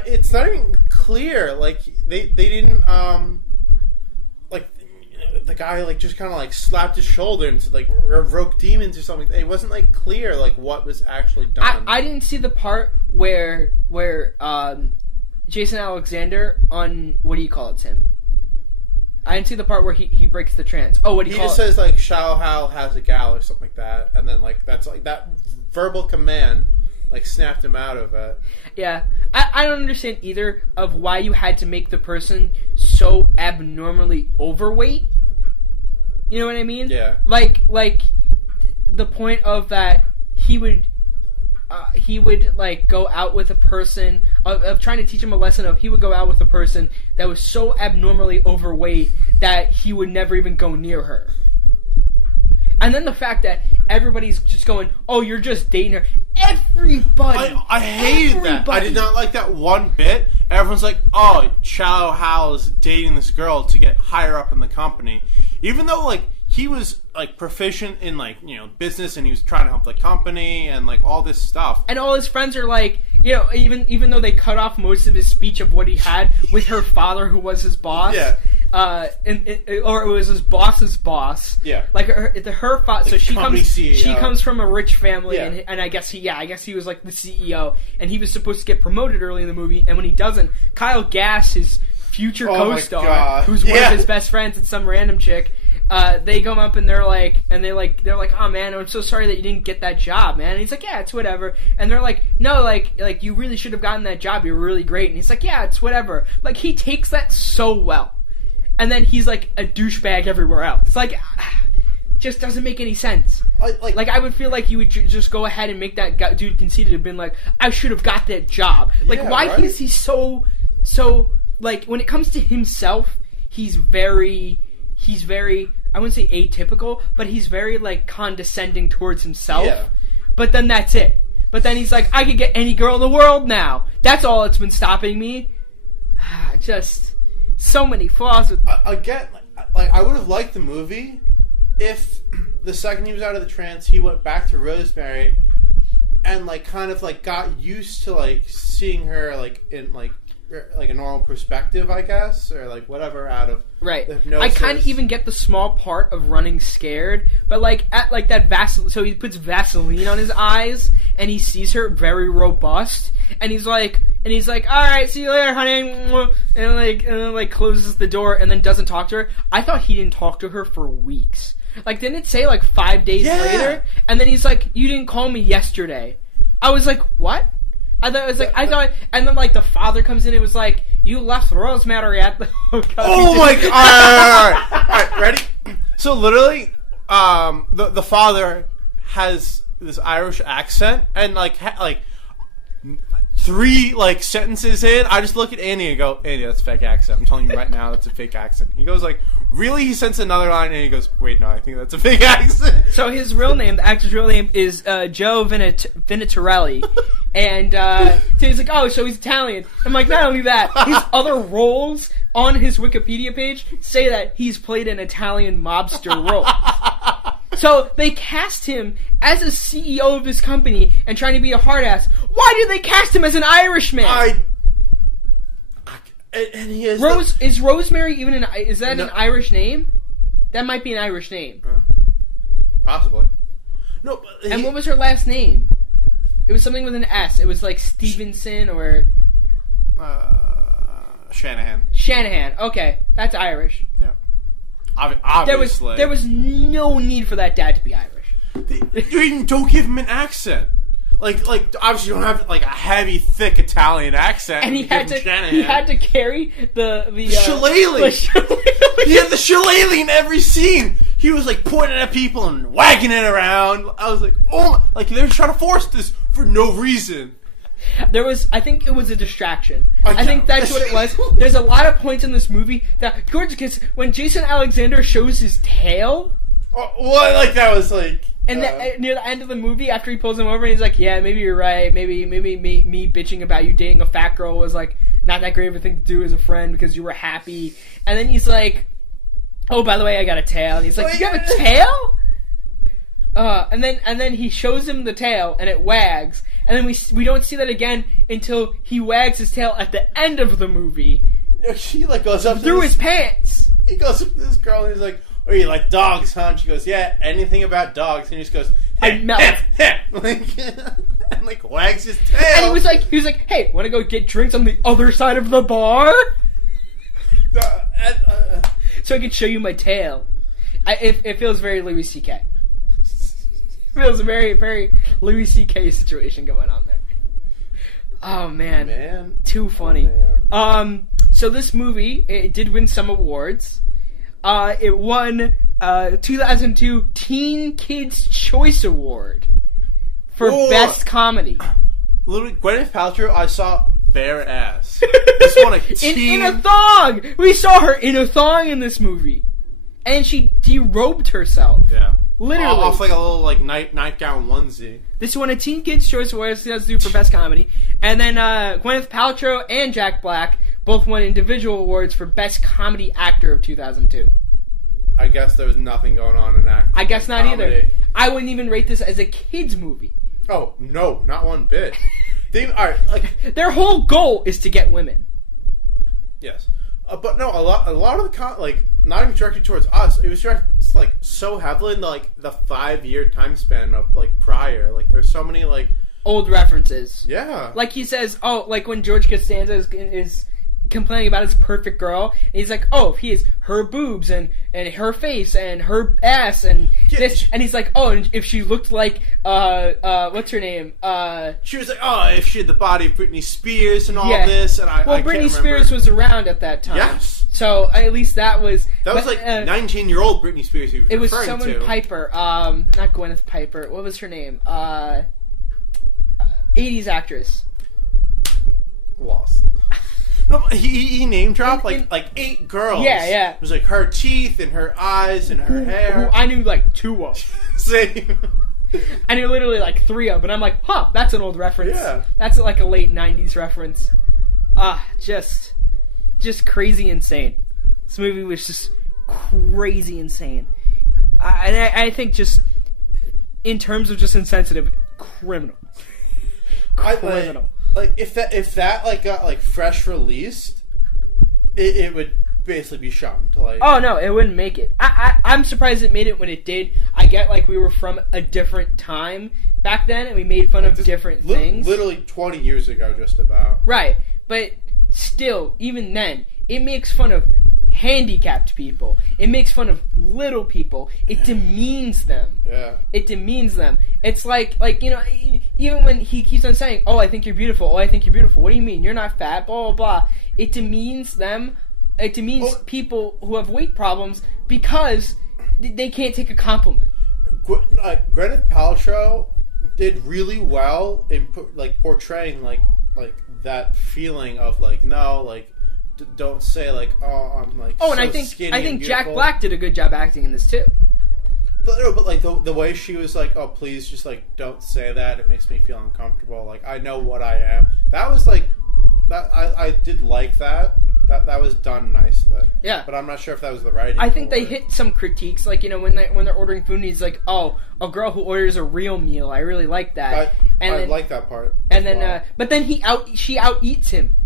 it's not even clear. Like, they didn't, like, the guy, like, just kind of, like, slapped his shoulder and said, like, "Revoke demons" or something. It wasn't, like, clear, like, what was actually done. I didn't see the part where Jason Alexander on, what do you call it, Tim? I didn't see the part where he breaks the trance. Oh, what do you call it? He just says, like, "Shallow Hal has a gal" or something like that. And then, like, that's, like, that verbal command, like, snapped him out of it. Yeah. I don't understand either of why you had to make the person so abnormally overweight. You know what I mean? Yeah. Like the point of that he would like go out with a person of trying to teach him a lesson of he would go out with a person that was so abnormally overweight that he would never even go near her. And then the fact that everybody's just going, "Oh, you're just dating her." Everybody. I hated that. I did not like that one bit. Everyone's like, "Oh, Shallow Hal is dating this girl to get higher up in the company." Even though, like, he was, like, proficient in, like, you know, business, and he was trying to help the company and, like, all this stuff. And all his friends are like, you know, even though they cut off most of his speech of what he had with her father, who was his boss. Yeah. Or it was his boss's boss. Yeah. Like her father. So she comes from a rich family, yeah. and I guess he was like the CEO, and he was supposed to get promoted early in the movie, and when he doesn't, Kyle Gass, his future co-star, who's one of his best friends and some random chick, they come up and they're like, "Oh man, I'm so sorry that you didn't get that job, man." And he's like, "Yeah, it's whatever." And they're like, "No, like you really should have gotten that job. You're really great." And he's like, "Yeah, it's whatever." Like, he takes that so well. And then he's like a douchebag everywhere else. Like, just doesn't make any sense. Like I would feel like you would just go ahead and make that dude conceited and been like, "I should have got that job." Like, why is he so like, when it comes to himself, he's very, I wouldn't say atypical, but he's very, like, condescending towards himself. Yeah. But then that's it. But then he's like, "I could get any girl in the world now. That's all that's been stopping me." Just so many flaws with again, like, I would have liked the movie if the second he was out of the trance, he went back to Rosemary and, like, kind of, like, got used to, like, seeing her, like, in, like a normal perspective, I guess, or, like, whatever, out of right. the hypnosis. I kind of even get the small part of running scared, but, like, at, like, that Vaseline, so he puts Vaseline on his eyes, and he sees her very robust, and he's like, "All right, see you later, honey," and then closes the door and then doesn't talk to her. I thought he didn't talk to her for weeks. Like, didn't it say, like, 5 days later? And then he's like, "You didn't call me yesterday." I was like, "What?" And then, like, the father comes in and was like, "You left Rosemary at the hotel." Oh my god! All right, ready? So literally, the father has this Irish accent, and like 3 like sentences in, I just look at Andy and go, Andy, that's a fake accent. I'm telling you right now, that's a fake accent. He goes like, really? He sends another line and he goes, wait, no, I think that's a fake accent. So his real name, the actor's real name, is Joe Vinitarelli. And so he's like, oh, so he's Italian. I'm like, not only that, his other roles on his Wikipedia page say that he's played an Italian mobster role. So they cast him as a CEO of this company and trying to be a hard ass. Why did they cast him as an Irishman? And he is is Rosemary even an Irish name? That might be an Irish name. Possibly. No, but and what was her last name? It was something with an S. It was like Stevenson or Shanahan. Shanahan. Okay, that's Irish. Yeah. Obviously. There was no need for that dad to be Irish. You don't give him an accent. Like obviously you don't have like a heavy, thick Italian accent. And he had to carry the shillelagh. He had the shillelagh in every scene. He was like pointing at people and wagging it around. I was like, oh, like they're trying to force this for no reason. I think it was a distraction. I think that's what it was. There's a lot of points in this movie that, because when Jason Alexander shows his tail. Well, like that was like. And near the end of the movie, after he pulls him over, and he's like, "Yeah, maybe you're right. Maybe me bitching about you dating a fat girl was like not that great of a thing to do as a friend because you were happy." And then he's like, "Oh, by the way, I got a tail." And he's like, "You got a tail?" And then he shows him the tail, and it wags. And then we don't see that again until he wags his tail at the end of the movie. He like goes up through his pants. He goes up to this girl, and he's like, "Oh, you like dogs, huh?" And she goes, "Yeah, anything about dogs." And he just goes, and like wags his tail. And he was like, "Hey, want to go get drinks on the other side of the bar?" So I could show you my tail. It feels very Louis C.K. Feels a very, very Louis C.K. situation going on there. Oh man. Too funny. Oh, man. So this movie, it did win some awards. It won 2002 Teen Kids Choice Award for Best Comedy. Literally, Gwyneth Paltrow, I saw bare ass. This won a teen... in a thong! We saw her in a thong in this movie. And she derobed herself. Yeah. Literally. Off like a little like nightgown onesie. This won a Teen Kids Choice Award, so that's due for Best Comedy. And then Gwyneth Paltrow and Jack Black both won individual awards for Best Comedy Actor of 2002. I guess there was nothing going on in acting. I guess not either. I wouldn't even rate this as a kids movie. Oh, no, not one bit. Their whole goal is to get women. Yes. But no, a lot of the not even directed towards us. It was directed like so heavily in the 5-year time span of like prior. Like there's so many like old references. Yeah. Like he says, like when George Costanza is complaining about his perfect girl, and he's like, oh, he has her boobs and her face and her ass and this, and he's like, oh, and if she looked like what's her name? She was like, oh, if she had the body of Britney Spears and all this, and I Britney Spears was around at that time. Yes. So at least that was 19-year-old Britney Spears. He was it was referring someone to. Piper, not Gwyneth Piper. What was her name? 80s actress. Lost. No, he name dropped like 8 girls. Yeah. It was like her teeth and her eyes and her hair. Who I knew like 2 of. Same. I knew literally like 3 of, and I'm like, huh, that's an old reference. Yeah. That's like a late 90s reference. Just crazy insane. This movie was just crazy insane. I think just in terms of just insensitive, criminal. Criminal. Like if that like got like fresh released, it would basically be shown to like. Oh no, it wouldn't make it. I'm surprised it made it when it did. I get like we were from a different time back then, and we made fun of different things. Literally 20 years ago, just about. Right, but still, even then, it makes fun of handicapped people. It makes fun of little people. It demeans them. Yeah. It demeans them. It's like you know, even when he keeps on saying, "Oh, I think you're beautiful. Oh, I think you're beautiful." What do you mean? You're not fat. Blah blah blah. It demeans them. It demeans people who have weight problems because they can't take a compliment. Gwyneth Paltrow did really well in portraying like like that feeling of like no, like don't say like I'm like and so I think skinny and Jack beautiful. Black did a good job acting in this too. But like the way she was like, oh please just like don't say that, it makes me feel uncomfortable. Like I know what I am. That was like that I did like that. That was done nicely. Yeah. But I'm not sure if that was the writing. I think they hit some critiques, like, you know, when they're ordering food and he's like, oh, a girl who orders a real meal. I really like that. I like that part. And then, but then she out eats him.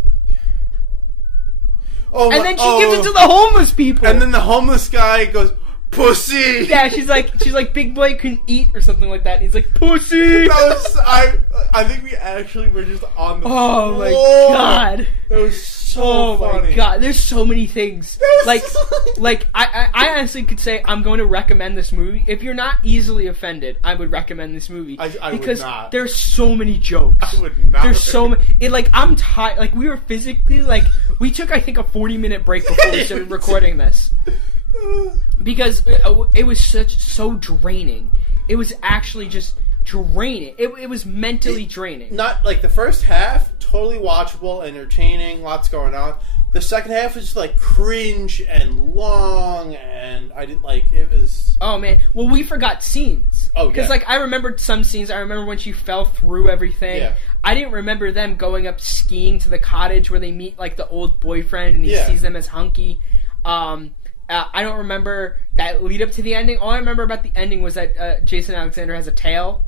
Oh, and then she gives it to the homeless people. And then the homeless guy goes, pussy! Yeah, she's like, big boy can eat or something like that. And he's like, pussy! I think we actually were just on the Oh floor. my god. That was so funny. My god, there's so many things. Like I honestly could say I'm going to recommend this movie. If you're not easily offended, I would recommend this movie. I because would not. There's so many jokes. I would not. There's so many. I'm tired. Like, we were physically, like, we took, I think, a 40-minute break before we started recording this. Because it was so draining. It was actually just draining. It was mentally draining. Not like the first half, totally watchable, entertaining, lots going on. The second half was just like cringe and long, and I didn't like it. Was oh man, well we forgot scenes. Oh yeah, because like I remembered some scenes. I remember when she fell through everything. Yeah. I didn't remember them going up skiing to the cottage where they meet like the old boyfriend and he sees them as hunky. I don't remember that lead up to the ending. All I remember about the ending was that Jason Alexander has a tail.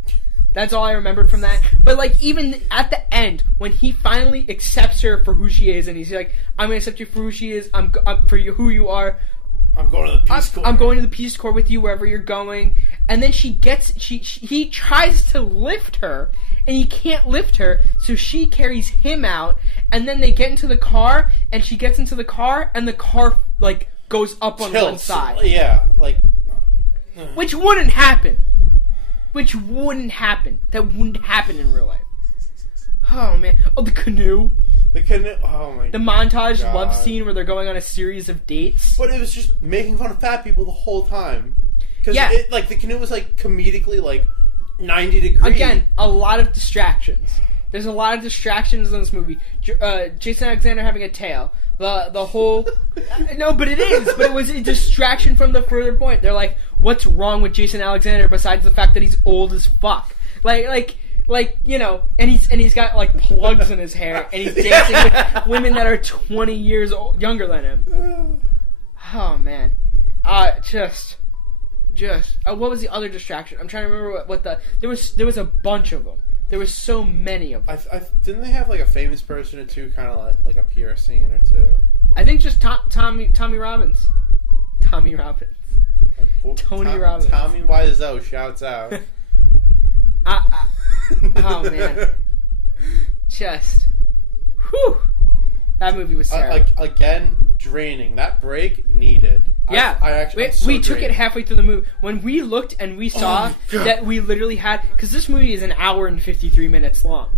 That's all I remembered from that. But, like, even at the end, when he finally accepts her for who she is, and he's like, I'm going to accept you for who she is, I'm for you, who you are. I'm going to the Peace Corps. I'm going to the Peace Corps with you wherever you're going. And then he tries to lift her, and he can't lift her, so she carries him out, and then they get into the car, and she gets into the car, and the car, like, goes up on one side. Yeah, like... Which wouldn't happen. That wouldn't happen in real life. Oh, man. Oh, the canoe. Oh, my God. The montage love scene where they're going on a series of dates. But it was just making fun of fat people the whole time. Because, like, the canoe was, like, comedically, like, 90 degrees. Again, a lot of distractions. There's a lot of distractions in this movie. Jason Alexander having a tail. The whole... No, but it is. But it was a distraction from the further point. They're like, what's wrong with Jason Alexander besides the fact that he's old as fuck? Like you know, and he's got like plugs in his hair, and he's dancing with women that are 20 years younger than him. Oh man, just what was the other distraction? I'm trying to remember what there was a bunch of them. There was so many of them. Didn't they have like a famous person or two kind of like a PR scene or two? I think just Tommy Robbins. Tommy Robbins. Tony Robbins. Tommy Wiseau shouts out. Oh man. Just. Whew. That movie was terrible. Again, draining. That break needed. Yeah. I actually. We took it halfway through the movie. When we looked and we saw that we literally had. Because this movie is an hour and 53 minutes long.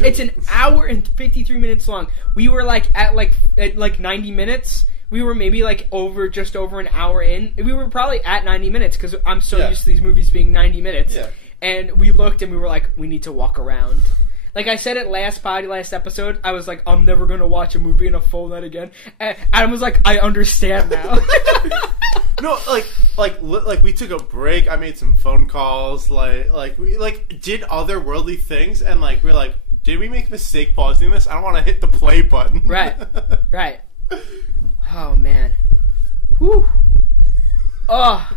It's an hour and 53 minutes long. We were like at 90 minutes. We were maybe like just over an hour in. We were probably at 90 minutes because I'm so used to these movies being 90 minutes. Yeah. And we looked and we were like, we need to walk around. Like I said at last episode, I was like, I'm never going to watch a movie in a full night again. And Adam was like, I understand now. No, like we took a break. I made some phone calls. Like we did other worldly things, and like we're like, did we make a mistake pausing this? I don't want to hit the play button. Right. Oh man. Whew. Oh.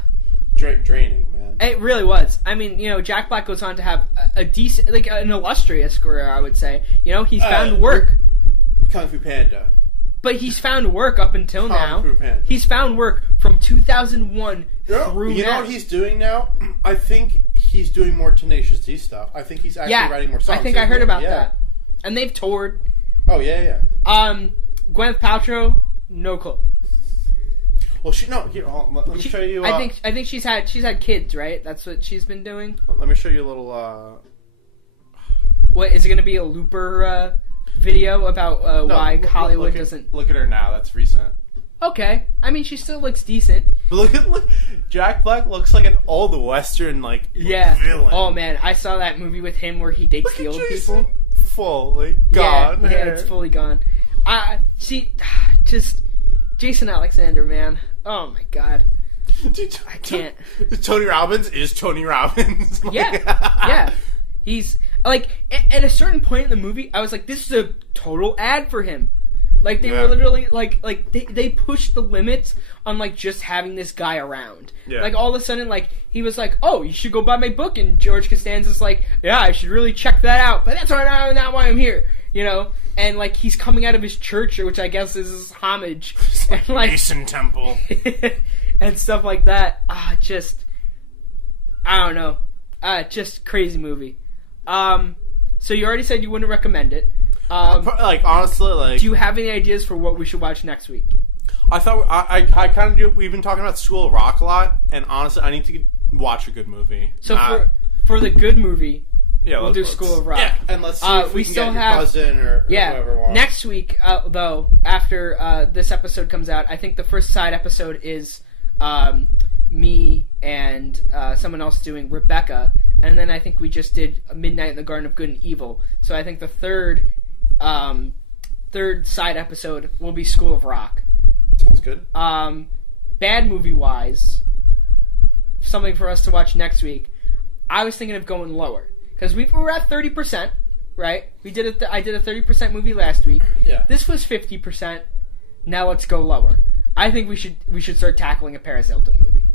Draining, man. It really was. I mean, you know, Jack Black goes on to have a decent, like an illustrious career, I would say. You know, he's found work. Kung Fu Panda. But he's found work up until now. Kung Fu Panda. He's found work from 2001 through now. You know what he's doing now? I think he's doing more Tenacious D stuff. I think he's actually writing more songs. I think I heard about that. And they've toured. Oh, yeah. Gwyneth Paltrow, no clue. Well, let me show you. I think she's had kids, right? That's what she's been doing. Let me show you a little. What is it going to be a Looper video about why Hollywood doesn't look at her now? That's recent. Okay, I mean she still looks decent. But look, Jack Black looks like an old Western villain. Oh man, I saw that movie with him where he dates the old people. fully gone. Yeah, it's fully gone. See, just Jason Alexander, man. Oh my god. Dude, I can't. Tony Robbins is Tony Robbins. Yeah. He's like at a certain point in the movie, I was like, this is a total ad for him. Like they were literally like they pushed the limits on like just having this guy around. Yeah. Like all of a sudden, like he was like, "Oh, you should go buy my book," and George Costanza's like, "Yeah, I should really check that out." But that's not why I'm here, you know. And like he's coming out of his church, which I guess is his homage, and like Mason Temple and stuff like that. I don't know. Just crazy movie. So you already said you wouldn't recommend it. Like honestly, like, do you have any ideas for what we should watch next week? I thought I kind of do. We've been talking about School of Rock a lot, and honestly, I need to watch a good movie. So for the good movie, we'll do School of Rock. Yeah, and let's see if we can get your cousin or whoever wants. Next week, though, after this episode comes out, I think the first side episode is me and someone else doing Rebecca, and then I think we just did Midnight in the Garden of Good and Evil. So I think the third side episode will be School of Rock. Sounds good. Bad movie wise, something for us to watch next week. I was thinking of going lower because we were at 30%, right? I did a 30% movie last week. Yeah. This was 50%. Now let's go lower. I think we should start tackling a Paris Hilton movie.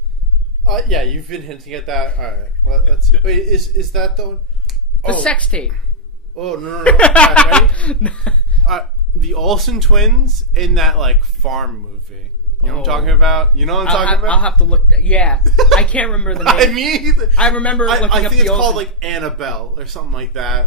Yeah, you've been hinting at that. All right. Well, wait. Is that the one? The sex tape. Oh, no. Ready? The Olsen twins in that, like, farm movie. You know what I'm talking about? You know what I'm talking about? I'll have to look that. Yeah. I can't remember the name. I remember looking up the Olsen. I think it's called, like, Annabelle or something like that.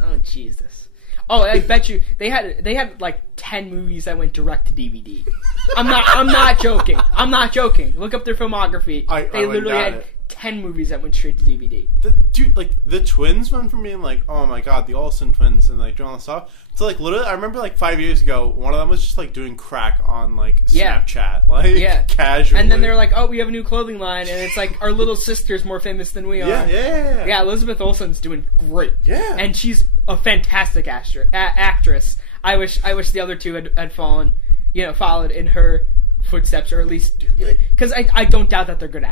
Oh, Jesus. Oh, I bet you they had like 10 movies that went direct to DVD. I'm not joking. I'm not joking. Look up their filmography. They literally had 10 movies that went straight to DVD. Dude, like, the twins went from being like, oh my god, the Olsen twins, and like doing all this stuff. So like, literally, I remember like 5 years ago, one of them was just like doing crack on like Snapchat, like casually. And then they're like, oh, we have a new clothing line, and it's like our little sister's more famous than we are. Yeah. Elizabeth Olsen's doing great. Yeah, and she's a fantastic actress. I wish the other two had followed in her footsteps, or at least because I don't doubt that they're good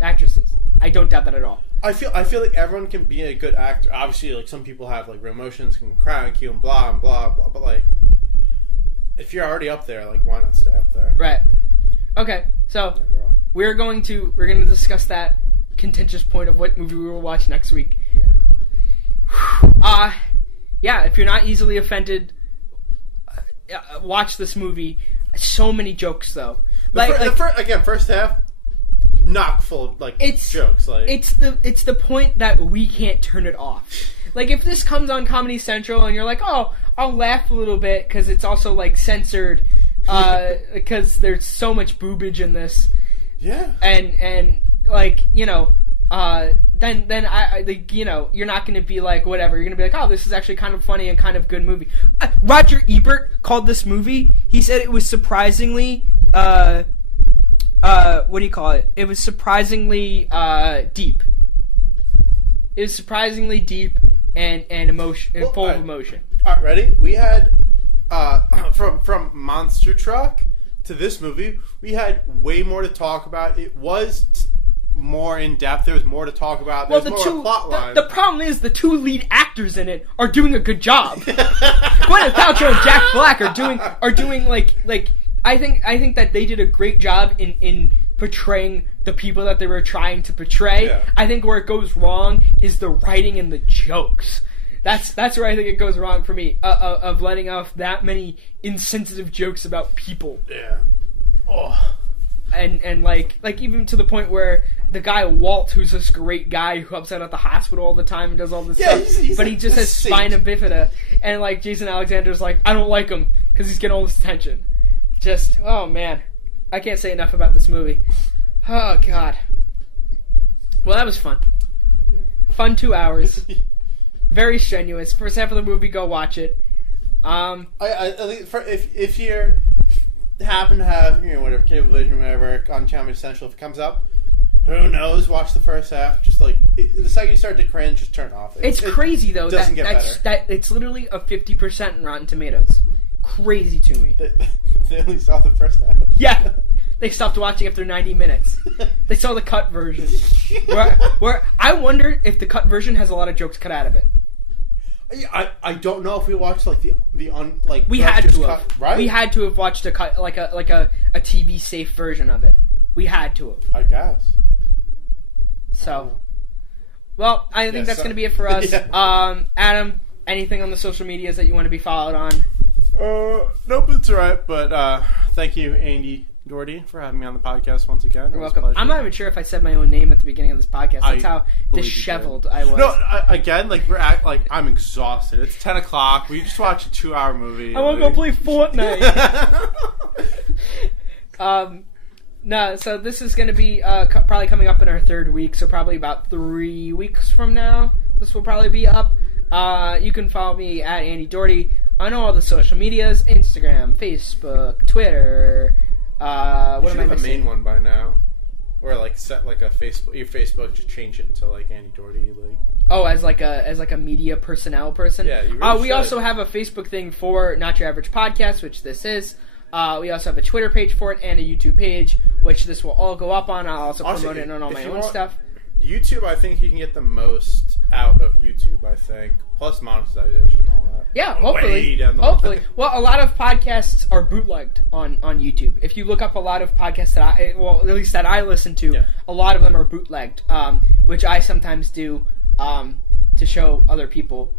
actresses. I don't doubt that at all. I feel like everyone can be a good actor. Obviously, like some people have like real emotions, can cry and cue and blah and blah blah. But like, if you're already up there, like why not stay up there? Right. Okay. So we're going to discuss that contentious point of what movie we will watch next week. Yeah. If you're not easily offended, watch this movie. So many jokes though. First half. Knock full of like jokes. Like it's the point that we can't turn it off. Like if this comes on Comedy Central and you're like, oh, I'll laugh a little bit because it's also like censored because there's so much boobage in this. Yeah. And like then I like, you're not going to be like whatever. You're going to be like, oh, this is actually kind of funny and kind of good movie. Roger Ebert called this movie. He said it was surprisingly. What do you call it? It was surprisingly deep. It was surprisingly deep and emotion and full of emotion. All right, ready? We had from Monster Truck to this movie, we had way more to talk about. It was more in depth. There was more to talk about. There's more plot line. The problem is the two lead actors in it are doing a good job. Gwyneth Paltrow and Jack Black are doing like. I think that they did a great job in portraying the people that they were trying to portray. Yeah. I think where it goes wrong is the writing and the jokes. That's where I think it goes wrong for me. Of letting off that many insensitive jokes about people. Yeah. Oh. And like even to the point where the guy Walt, who's this great guy who helps out at the hospital all the time and does all this stuff, but he just has spina bifida, and like Jason Alexander's like, I don't like him because he's getting all this attention. Just, oh man, I can't say enough about this movie. Oh god. Well, that was fun. Fun 2 hours. Very strenuous. First half of the movie, go watch it. I think if you happen to have whatever Cablevision, whatever on Comedy Central, if it comes up, Who knows? Watch the first half. Just like the second you start to cringe, just turn off. It's crazy though. Doesn't get better. It's literally a 50% in Rotten Tomatoes. Crazy to me. They only saw the first half. Yeah, they stopped watching after 90 minutes. They saw the cut version. Where I wonder if the cut version has a lot of jokes cut out of it. I don't know if we watched like the we had to have, right? We had to have watched a cut like a TV safe version of it. We had to have. I guess. So, well, I think that's going to be it for us. Yeah. Adam, anything on the social medias that you want to be followed on? Nope, it's alright. But thank you, Andy Doherty, for having me on the podcast once again. You're welcome. I'm not even sure if I said my own name at the beginning of this podcast. That's how disheveled I was. No, again, like I'm exhausted. It's 10 o'clock. We just watched a 2-hour movie. I want to go play Fortnite. No, so this is going to be probably coming up in our 3rd week, so probably about 3 weeks from now, this will probably be up. You can follow me at Andy Doherty on all the social medias, Instagram, Facebook, Twitter. What am I missing? A main one by now, or like set like a Facebook. Your Facebook, just change it into like Andy Doherty, like. Oh, as like a media personnel person. Yeah, you really we should. also have a Facebook thing for Not Your Average Podcast, which this is. We also have a Twitter page for it and a YouTube page, which this will all go up on. I'll also promote it on all my own stuff. YouTube, I think you can get the most out of YouTube, I think. Plus monetization and all that. Yeah, hopefully. Hopefully. Well, a lot of podcasts are bootlegged on YouTube. If you look up a lot of podcasts at least that I listen to, a lot of them are bootlegged, which I sometimes do to show other people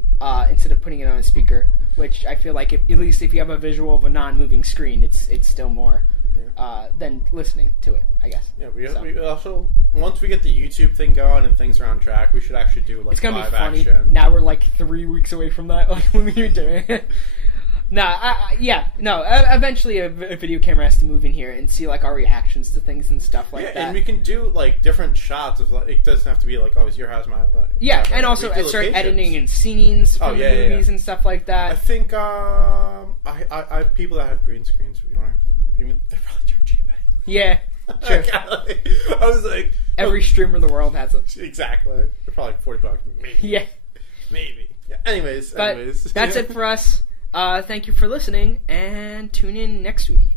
instead of putting it on a speaker. Which I feel like, at least if you have a visual of a non-moving screen, it's still more than listening to it, I guess. Yeah, we also, once we get the YouTube thing going and things are on track, we should actually do like it's gonna live be funny. action. Now we're like 3 weeks away from that, like when we were doing it. Eventually a video camera has to move in here and see like our reactions to things and stuff like that. And we can do like different shots of like, it doesn't have to be like, oh, it's your house, my house. And also start editing and scenes from the movies and stuff like that. I think I people that have green screens, you don't have to. I mean, they're probably cheap. Yeah, sure. I was like, every streamer in the world has them. Exactly. They're probably like $40, maybe. Yeah, maybe. Yeah. Anyways, that's it for us. Thank you for listening, and tune in next week.